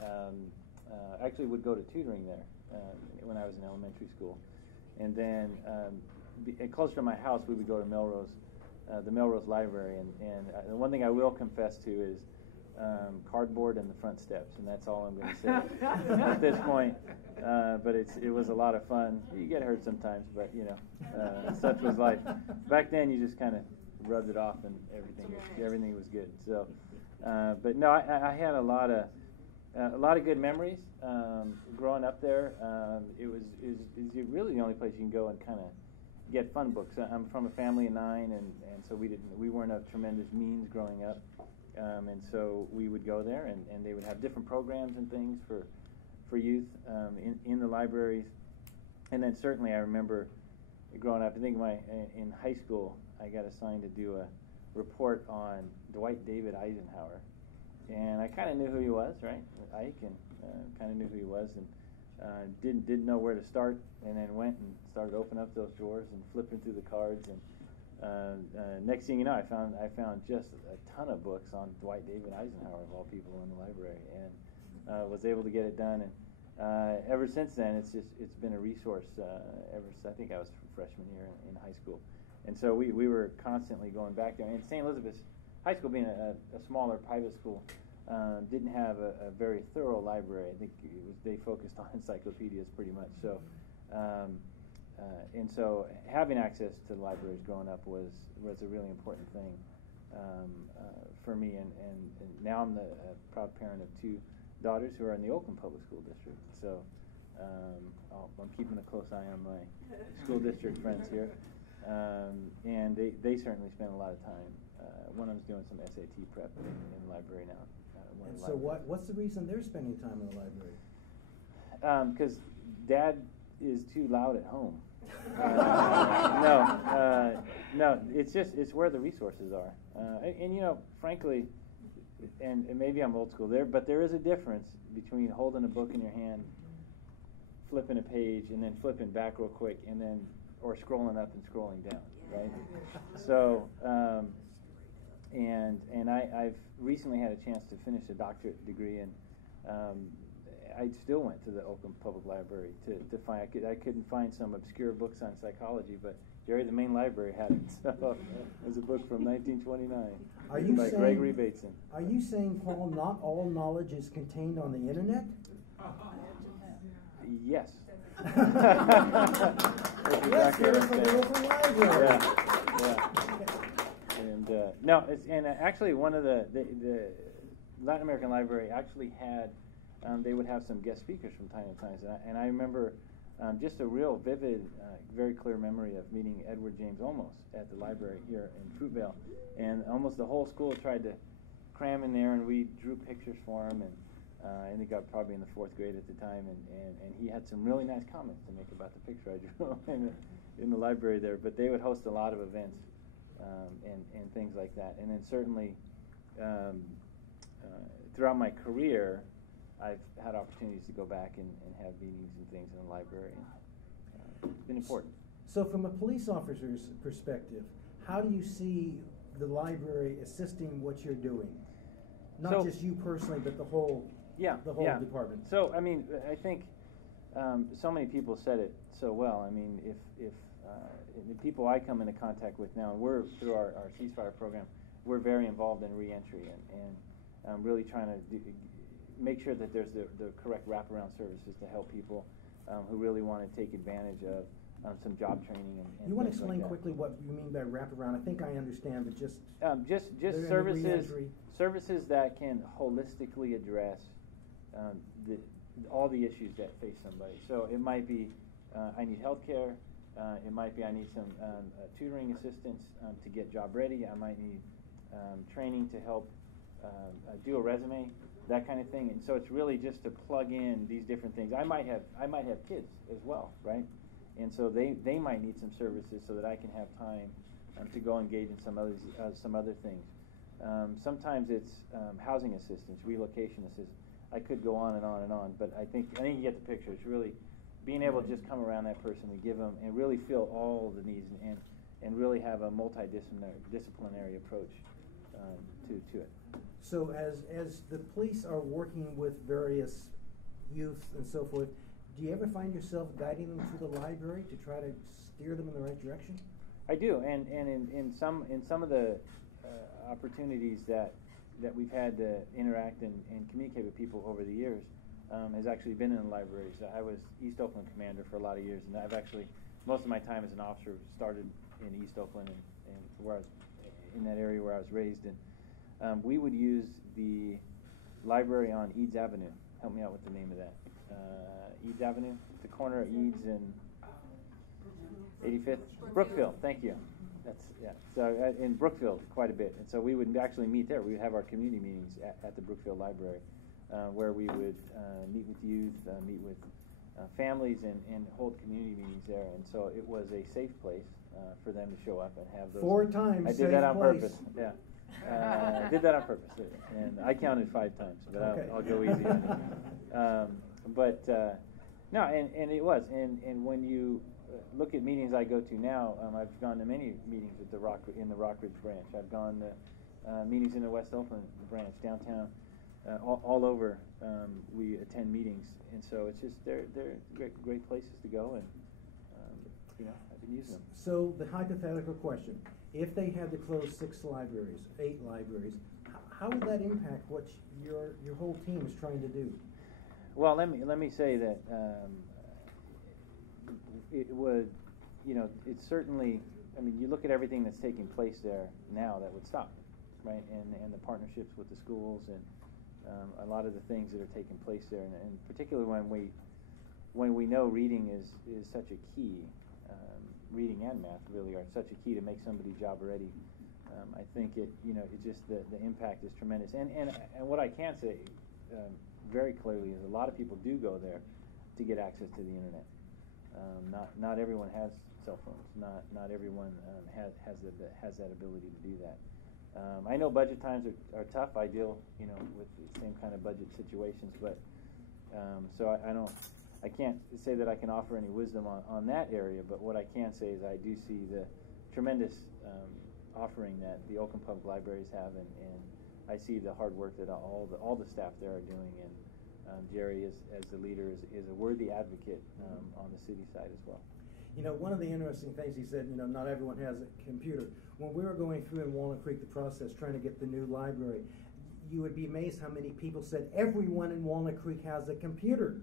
actually would go to tutoring there when I was in elementary school, and then closer to my house we would go to Melrose, the Melrose Library, and the one thing I will confess to is cardboard and the front steps, and that's all I'm going to say at this point. But it was a lot of fun. You get hurt sometimes, but such was life. Back then, you just kind of rubbed it off, and everything was good. So, but no, I had a lot of good memories growing up there. It was really the only place you can go and kind of get fun books. I'm from a family of 9, and so we weren't of tremendous means growing up. And so we would go there, and they would have different programs and things for youth in the libraries. And then certainly I remember growing up, I think in high school, I got assigned to do a report on Dwight David Eisenhower. And I kind of knew who he was, right? Ike, and kind of knew who he was, and didn't know where to start, and then went and started opening up those drawers and flipping through the cards, and next thing you know, I found just a ton of books on Dwight David Eisenhower, of all people, in the library, and was able to get it done. And ever since then, it's been a resource. Ever since I think I was freshman year in high school, and so we were constantly going back there. And St. Elizabeth's High School, being a smaller private school, didn't have a very thorough library. I think they focused on encyclopedias pretty much. So. And so having access to the libraries growing up was a really important thing for me, and now I'm the proud parent of 2 daughters who are in the Oakland Public School District. So I'm keeping a close eye on my school district friends here, and they certainly spend a lot of time. One of them's doing some SAT prep in the library now. And so what's the reason they're spending time in the library? Because Dad is too loud at home. No, it's where the resources are. And frankly, and maybe I'm old school there, but there is a difference between holding a book in your hand, flipping a page, and then flipping back real quick, or scrolling up and scrolling down, right? So, and I've recently had a chance to finish a doctorate degree, and I still went to the Oakland Public Library to find. I couldn't find some obscure books on psychology, but Jerry, the main library, had it. So it was a book from 1929 by Gregory Bateson. Are you saying, Paul, not all knowledge is contained on the internet? Yes. Let's hear it from the Oakland Library. Yeah. And actually one of the Latin American Library actually had. They would have some guest speakers from time to time, and I remember just a real vivid, very clear memory of meeting Edward James Olmos at the library here in Fruitvale, and almost the whole school tried to cram in there, and we drew pictures for him, and I think I was probably in the 4th grade at the time, and he had some really nice comments to make about the picture I drew in the library there. But they would host a lot of events and things like that, and then certainly throughout my career, I've had opportunities to go back and have meetings and things in the library. It's been important. So from a police officer's perspective, how do you see the library assisting what you're doing? Not So, just you personally, but the whole department. So, I mean, I think so many people said it so well. I mean, if the people I come into contact with now, and we're through our ceasefire program, we're very involved in reentry and really trying to make sure that there's the correct wraparound services to help people who really want to take advantage of some job training and you want to things explain like that. quickly what you mean by wraparound? I think I understand, but just just services that can holistically address all the issues that face somebody. So it might be I need health care. It might be I need some tutoring assistance to get job ready. I might need training to help do a resume, that kind of thing. And so it's really just to plug in these different things. I might have kids as well, right? And so they might need some services so that I can have time to go engage in some other things. Sometimes it's housing assistance, relocation assistance. I could go on and on and on, but I think you get the picture. It's really being able to just come around that person and give them and really fill all the needs and really have a multidisciplinary approach to it. So as the police are working with various youth and so forth, do you ever find yourself guiding them to the library to try to steer them in the right direction? I do, and in some of the opportunities that we've had to interact and communicate with people over the years has actually been in the libraries. I was East Oakland commander for a lot of years, and I've actually most of my time as an officer started in East Oakland and where I was in that area where I was raised. And we would use the library on Eads Avenue. Help me out with the name of that. Eads Avenue, the corner of Eads and 85th, Brookfield. Thank you. So in Brookfield quite a bit, and so we would actually meet there. We would have our community meetings at the Brookfield Library, where we would meet with youth, meet with families, and hold community meetings there. And so it was a safe place for them to show up and have those. 4 times. I did that on purpose. Yeah. I did that on purpose, and I counted 5 times, but okay. I'll go easy on it. No, and it was, and when you look at meetings I go to now, I've gone to many meetings at in the Rockridge branch. I've gone to meetings in the West Oakland branch, downtown, all over. We attend meetings, and so it's just they're great places to go, and I've been using them. So the hypothetical question: if they had to close 6 libraries, 8 libraries, how would that impact what your whole team is trying to do? Well, let me say that it would, it's certainly. I mean, you look at everything that's taking place there now that would stop, right? And the partnerships with the schools and a lot of the things that are taking place there, and particularly when we know reading is such a key. Reading and math really are such a key to make somebody job ready. I think it just the impact is tremendous. And what I can say very clearly is a lot of people do go there to get access to the internet. Not everyone has cell phones. Not everyone has that ability to do that. I know budget times are tough. I deal with the same kind of budget situations, but so I can't say that I can offer any wisdom on that area, but what I can say is I do see the tremendous offering that the Oakland Public Libraries have, and I see the hard work that all the staff there are doing, and Jerry, as the leader, is a worthy advocate on the city side as well. One of the interesting things he said, not everyone has a computer. When we were going through in Walnut Creek the process trying to get the new library, you would be amazed how many people said everyone in Walnut Creek has a computer.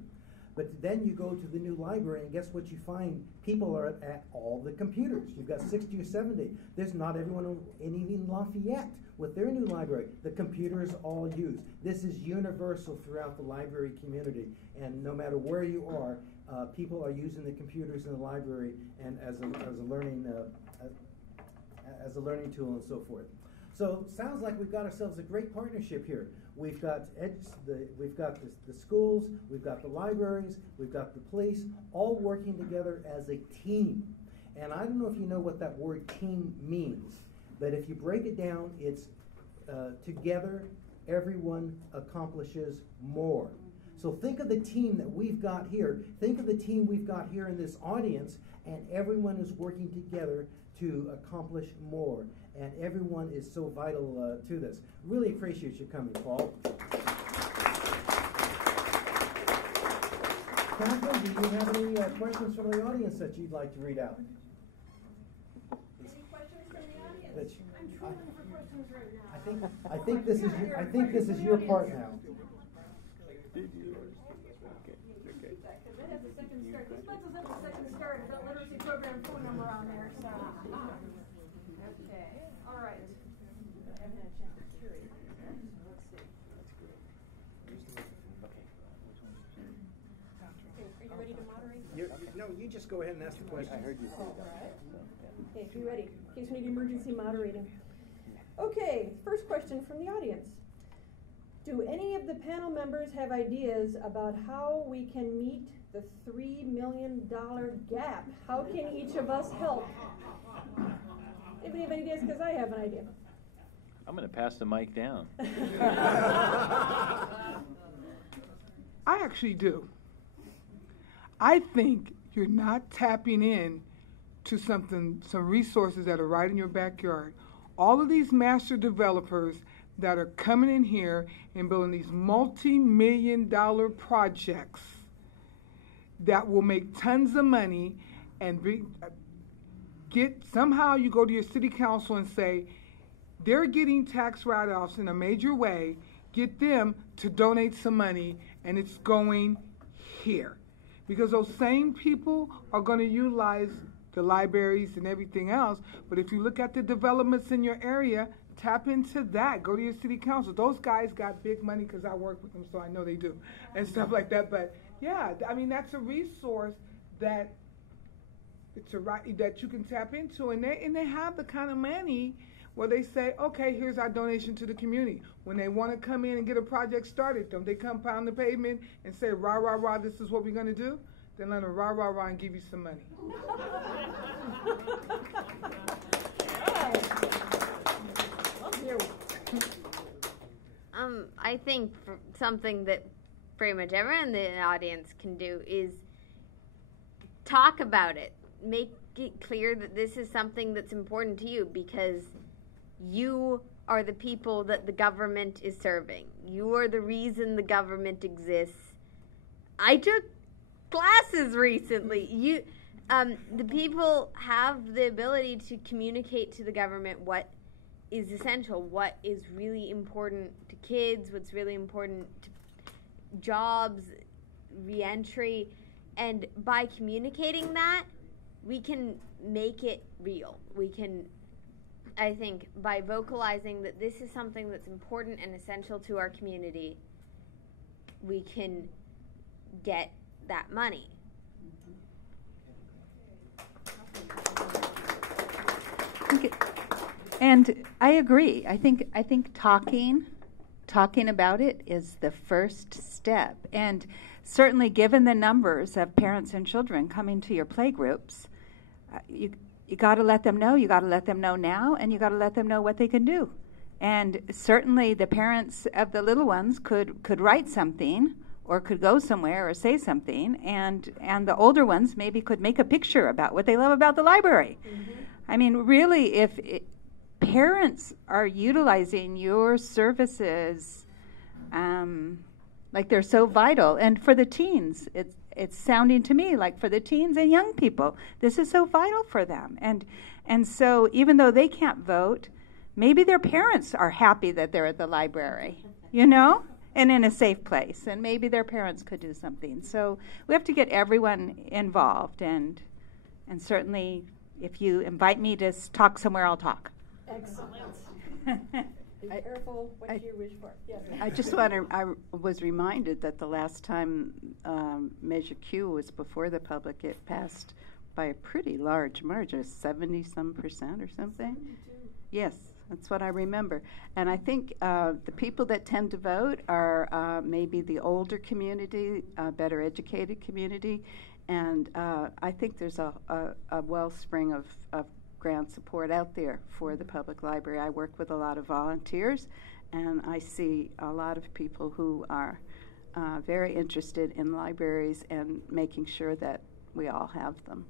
But then you go to the new library, and guess what you find? People are at all the computers. You've got 60 or 70. There's not everyone in even Lafayette with their new library. The computers all used. This is universal throughout the library community, and no matter where you are, people are using the computers in the library and as a learning tool and so forth. So sounds like we've got ourselves a great partnership here. We've got the schools, we've got the libraries, we've got the police, all working together as a team. And I don't know if you know what that word team means, but if you break it down, it's together everyone accomplishes more. So think of the team that we've got here. Think of the team we've got here in this audience, and everyone is working together to accomplish more. And everyone is so vital to this. Really appreciate you coming, Paul. Catherine, do you have any questions from the audience that you'd like to read out? Any questions from the audience? I'm trolling for questions right now. I think this is your part now. That has a second start. This pencils up a second start. Adult literacy program phone number on there. So. Okay. All right. I haven't had a chance to curate. Let's see. Okay, are you ready to moderate? No, you just go ahead and ask the question. I heard you say that. Okay, you ready? In case we need emergency moderating. Okay, first question from the audience. Do any of the panel members have ideas about how we can meet the $3 million gap? How can each of us help? Anybody have any ideas? Because I have an idea. I'm going to pass the mic down. I actually do. I think you're not tapping in to some resources that are right in your backyard. All of these master developers that are coming in here and building these multi-million-dollar projects that will make tons of money and somehow you go to your city council and say, they're getting tax write-offs in a major way, get them to donate some money, and it's going here. Because those same people are going to utilize the libraries and everything else, but if you look at the developments in your area, tap into that. Go to your city council. Those guys got big money because I work with them, so I know they do, and stuff like that. But yeah, I mean, that's a resource that that you can tap into, and they have the kind of money where they say, okay, here's our donation to the community. When they want to come in and get a project started, don't they come pound the pavement and say, rah, rah, rah, this is what we're going to do? Then let them rah, rah, rah, and give you some money. I think something that pretty much everyone in the audience can do is talk about it. Make it clear that this is something that's important to you because you are the people that the government is serving. You are the reason the government exists. I took classes recently. The people have the ability to communicate to the government what is essential, what is really important to kids, what's really important to jobs, reentry, and by communicating that, we can make it real. We can, I think, by vocalizing that this is something that's important and essential to our community, we can get that money. And I agree. I think talking about it is the first step. And certainly given the numbers of parents and children coming to your playgroups, you got to let them know. You got to let them know now, and you got to let them know what they can do. And certainly the parents of the little ones could write something or could go somewhere or say something, and the older ones maybe could make a picture about what they love about the library. Mm-hmm. I mean, really, if parents are utilizing your services like they're so vital, and for the teens, it's sounding to me like for the teens and young people, this is so vital for them. And so even though they can't vote, maybe their parents are happy that they're at the library, you know, and in a safe place, and maybe their parents could do something. So we have to get everyone involved, and certainly if you invite me to talk somewhere, I'll talk. Excellent. Be careful what you wish for. Yes. I just want to, I was reminded that the last time Measure Q was before the public, it passed by a pretty large margin, 70-some% or something. 72. Yes, that's what I remember. And I think the people that tend to vote are maybe the older community, better educated community, and I think there's a wellspring of grant support out there for the public library. I work with a lot of volunteers, and I see a lot of people who are very interested in libraries and making sure that we all have them.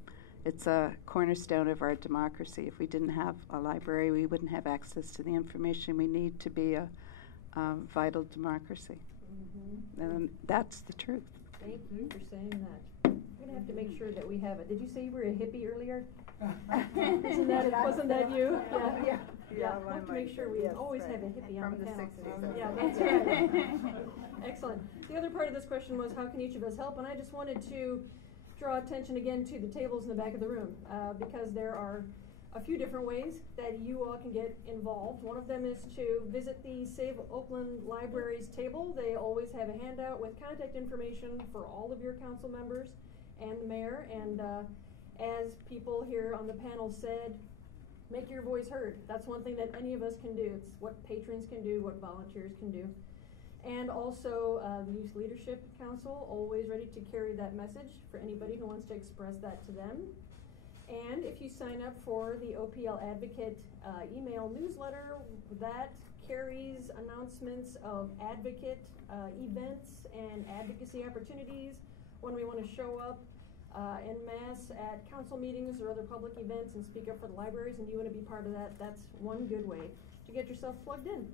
It's a cornerstone of our democracy. If we didn't have a library, we wouldn't have access to the information we need to be a vital democracy. And that's the truth. Thank you for saying that. We're going to have to make sure that we have it. Did you say you were a hippie earlier? Wasn't that you? Yeah. We'll have to make sure we always have a hippie on the panel. Yeah, that's right. Excellent. The other part of this question was, how can each of us help? And I just wanted to draw attention again to the tables in the back of the room, because there are a few different ways that you all can get involved. One of them is to visit the Save Oakland Libraries table. They always have a handout with contact information for all of your council members and the mayor. And as people here on the panel said, make your voice heard. That's one thing that any of us can do. It's what patrons can do, what volunteers can do. And also the Youth Leadership Council, always ready to carry that message for anybody who wants to express that to them. And if you sign up for the OPL Advocate email newsletter, that carries announcements of advocate events and advocacy opportunities when we want to show up en masse at council meetings or other public events and speak up for the libraries, and you want to be part of that. That's one good way to get yourself plugged in.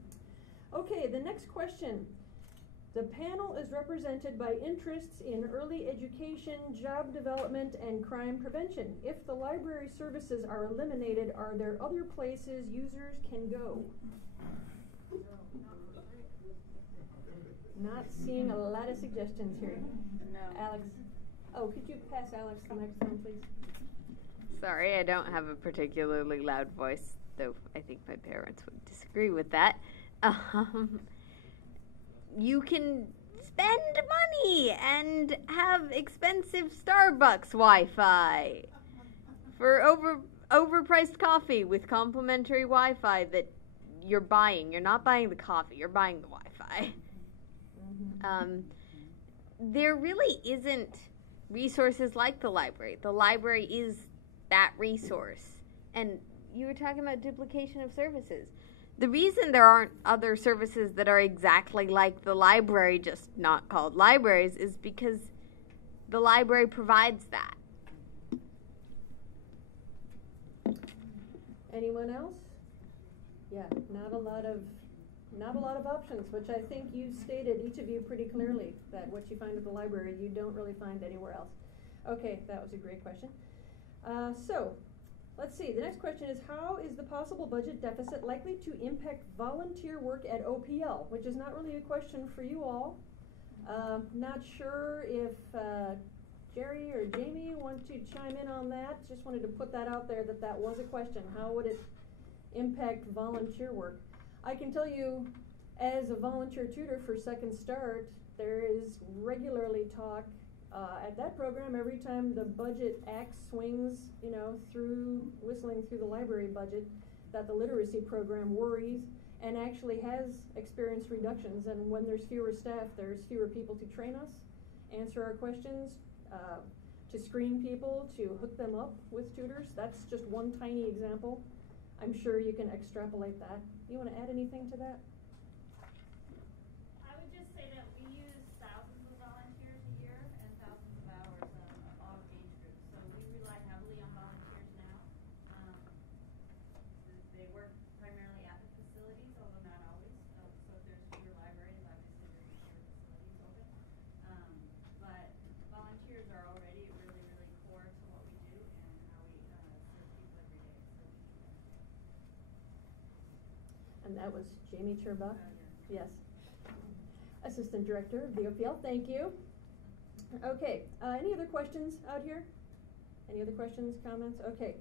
Okay, the next question. The panel is represented by interests in early education, job development, and crime prevention. If the library services are eliminated, are there other places users can go? Not seeing a lot of suggestions here. No. Alex. Oh, could you pass Alex the microphone, please? Sorry, I don't have a particularly loud voice, though I think my parents would disagree with that. You can spend money and have expensive Starbucks Wi-Fi for overpriced coffee with complimentary Wi-Fi that you're buying. You're not buying the coffee, you're buying the Wi-Fi. There really isn't resources like the library. The library is that resource. And you were talking about duplication of services. The reason there aren't other services that are exactly like the library, just not called libraries, is because the library provides that. Anyone else? Yeah, not a lot of options, which I think you stated, each of you, pretty clearly, that what you find at the library you don't really find anywhere else. Okay, that was a great question. So, let's see, the next question is, how is the possible budget deficit likely to impact volunteer work at OPL? Which is not really a question for you all. Not sure if Jerry or Jamie want to chime in on that. Just wanted to put that out there, that was a question. How would it impact volunteer work? I can tell you, as a volunteer tutor for Second Start, there is regularly talk at that program every time the budget axe swings, whistling through the library budget, that the literacy program worries and actually has experienced reductions. And when there's fewer staff, there's fewer people to train us, answer our questions, to screen people, to hook them up with tutors. That's just one tiny example. I'm sure you can extrapolate that. You want to add anything to that? I would just say that we use thousands of volunteers a year and thousands of hours of all age groups. So we rely heavily on volunteers now. They work primarily at the facilities, although not always. So if there's fewer libraries, obviously there's fewer facilities open. But volunteers are already really, really core to what we do and how we serve people every day. And that was Jamie Turbach. Yes. Assistant Director of the OPL, thank you. Okay, any other questions out here? Any other questions, comments? Okay,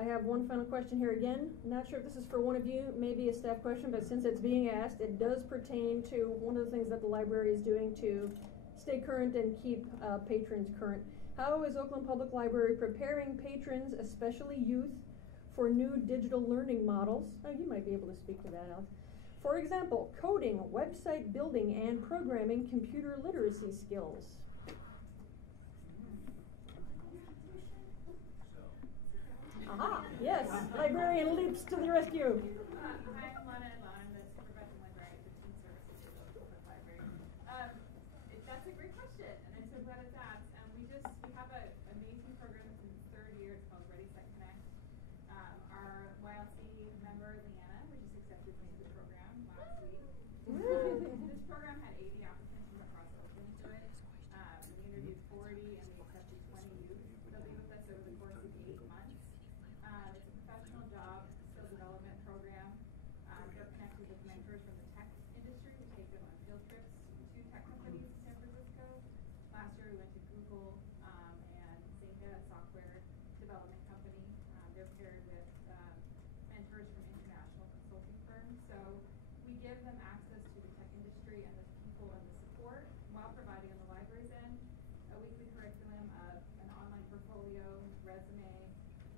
I have one final question here again. Not sure if this is for one of you, maybe a staff question, but since it's being asked, it does pertain to one of the things that the library is doing to stay current and keep patrons current. How is Oakland Public Library preparing patrons, especially youth, for new digital learning models? Oh, you might be able to speak to that, Alex. For example, coding, website building, and programming computer literacy skills. Aha, yes, librarian leaps to the rescue. I'm Lana. I'm the supervising librarian at the Teen Services Digital Public Library. That's field trips to tech companies in San Francisco. Last year we went to Google and Zynga, a software development company. They're paired with mentors from international consulting firms. So we give them access to the tech industry and the people and the support while providing on the library's end a weekly curriculum of an online portfolio, resume,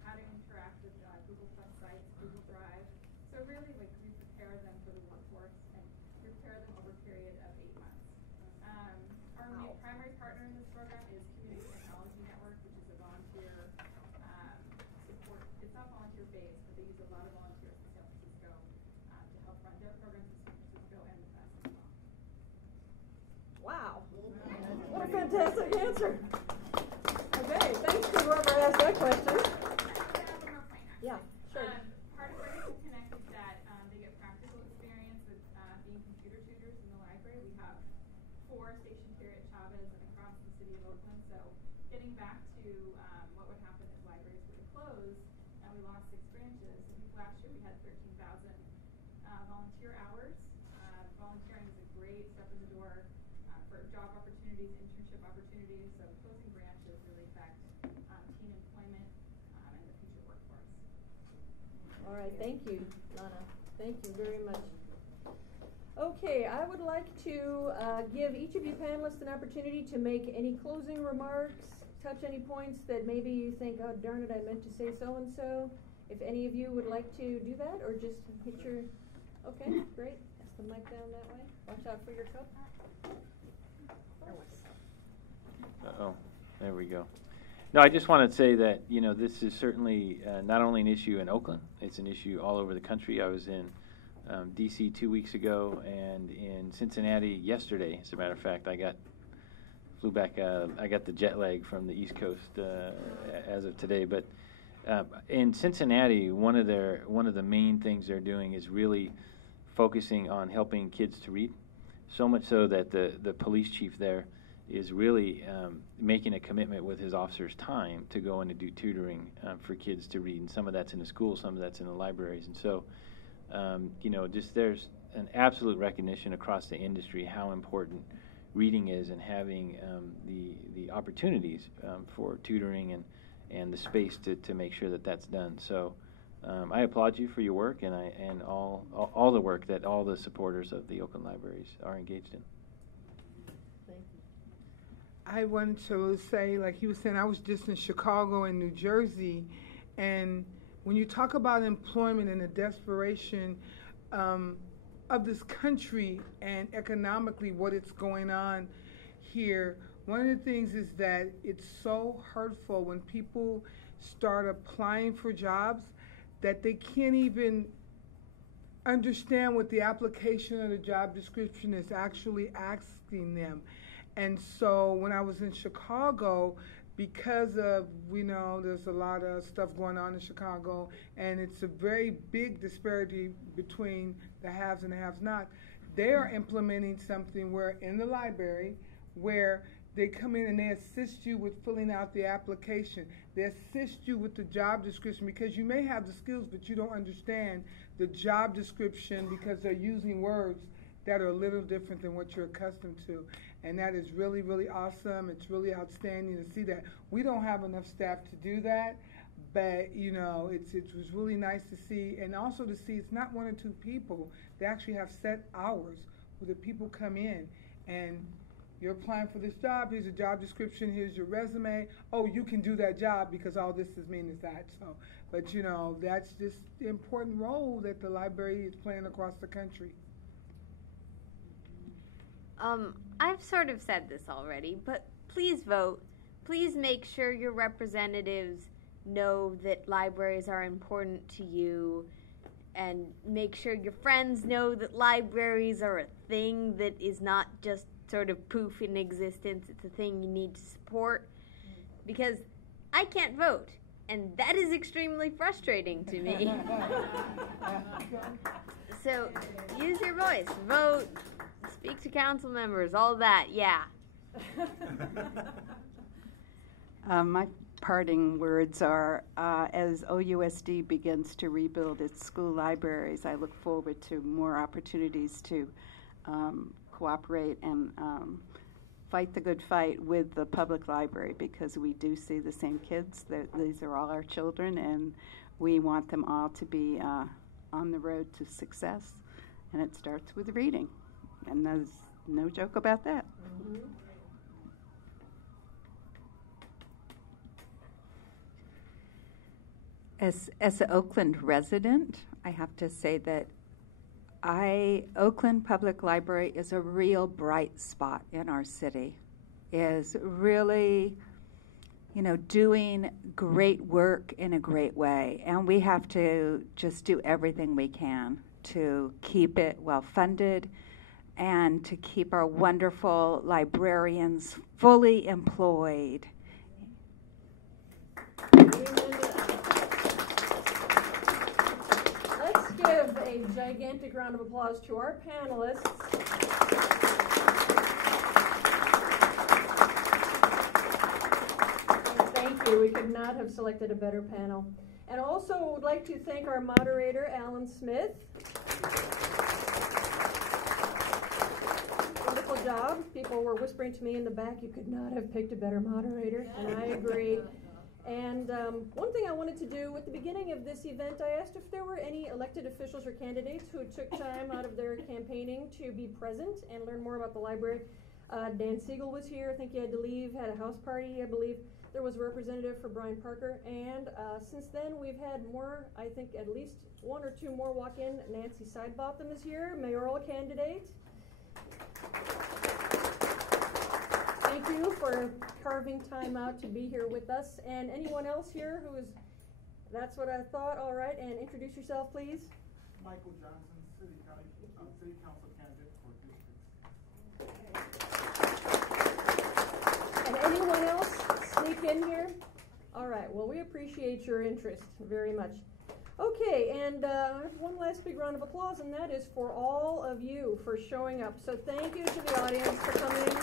how to interact with Google Plus sites, Google Drive. So really, like, we prepare them for the workforce and prepare them over a period of 8 months. Our primary partner in this program is Community Technology Network, which is a volunteer support. It's not volunteer based, but they use a lot of volunteers in San Francisco to help run their programs in San Francisco and the West as well. Wow. What a fantastic answer. Okay, thanks to whoever asked that question. Yeah, sure. Part of where people connect is that they get practical experience with being computer tutors in the library. We have 4 stationed here at Chavez and across the city of Oakland. So getting back to what would happen if libraries were to close and we lost 6 branches. I think last year we had 13,000 volunteer hours. Volunteering is a great step in the door for job opportunities, internship opportunities. So closing branches really affect teen employment and the future workforce. All right, thank you, Lana. Thank you very much. Okay, I would like to give each of you panelists an opportunity to make any closing remarks, touch any points that maybe you think, oh, darn it, I meant to say so-and-so. If any of you would like to do that, or just hit your, okay, great. Pass the mic down that way. Watch out for your cup. Uh-oh, there we go. No, I just want to say that, you know, this is certainly not only an issue in Oakland, it's an issue all over the country. I was in D.C. 2 weeks ago and in Cincinnati yesterday. As a matter of fact, flew back, I got the jet lag from the East Coast as of today. But in Cincinnati, one of the main things they're doing is really focusing on helping kids to read, so much so that the police chief there is really making a commitment with his officers' time to go in and do tutoring for kids to read. And some of that's in the schools, some of that's in the libraries. And so, you know, just there's an absolute recognition across the industry how important reading is and having the opportunities for tutoring and the space to make sure that that's done. So I applaud you for your work and all the work that all the supporters of the Oakland Libraries are engaged in. I wanted to say, like he was saying, I was just in Chicago and New Jersey, and when you talk about employment and the desperation of this country and economically what it's going on here, one of the things is that it's so hurtful when people start applying for jobs that they can't even understand what the application of the job description is actually asking them. And so when I was in Chicago, because of, we know there's a lot of stuff going on in Chicago, and it's a very big disparity between the haves and the have-not, they are implementing something where in the library where they come in and they assist you with filling out the application. They assist you with the job description because you may have the skills, but you don't understand the job description because they're using words that are a little different than what you're accustomed to. And that is really, really awesome. It's really outstanding to see that. We don't have enough staff to do that, but, you know, it was really nice to see. And also to see it's not 1 or 2 people. They actually have set hours where the people come in and you're applying for this job, here's your job description, here's your resume. Oh, you can do that job because all this is mean is that. So, but, you know, that's just the important role that the library is playing across the country. I've sort of said this already, but please vote. Please make sure your representatives know that libraries are important to you, and make sure your friends know that libraries are a thing that is not just sort of poof in existence. It's a thing you need to support, because I can't vote, and that is extremely frustrating to me. So use your voice, vote, speak to council members, all that, yeah. My parting words are, as OUSD begins to rebuild its school libraries, I look forward to more opportunities to cooperate and fight the good fight with the public library, because we do see the same kids. These are all our children, and we want them all to be on the road to success. And it starts with reading, and there's no joke about that. Mm-hmm. As an Oakland resident, I have to say that Oakland Public Library is a real bright spot in our city, is really, doing great work in a great way. And we have to just do everything we can to keep it well funded and to keep our wonderful librarians fully employed. Let's give a gigantic round of applause to our panelists. Thank you. We could not have selected a better panel. And also would like to thank our moderator, Alan Smith. Wonderful job. People were whispering to me in the back, you could not have picked a better moderator, and I agree. And one thing I wanted to do at the beginning of this event, I asked if there were any elected officials or candidates who took time out of their campaigning to be present and learn more about the library. Dan Siegel was here. I think he had to leave, had a house party, I believe. There was a representative for Brian Parker. And since then, we've had more, I think at least one or two more walk in. Nancy Sidebotham is here, mayoral candidate. Thank you for carving time out to be here with us. And anyone else here who is, that's what I thought, all right, and introduce yourself, please. Michael Johnson, City Council candidate for District. And anyone else sneak in here? All right, well, we appreciate your interest very much. Okay, and one last big round of applause, and that is for all of you for showing up. So thank you to the audience for coming.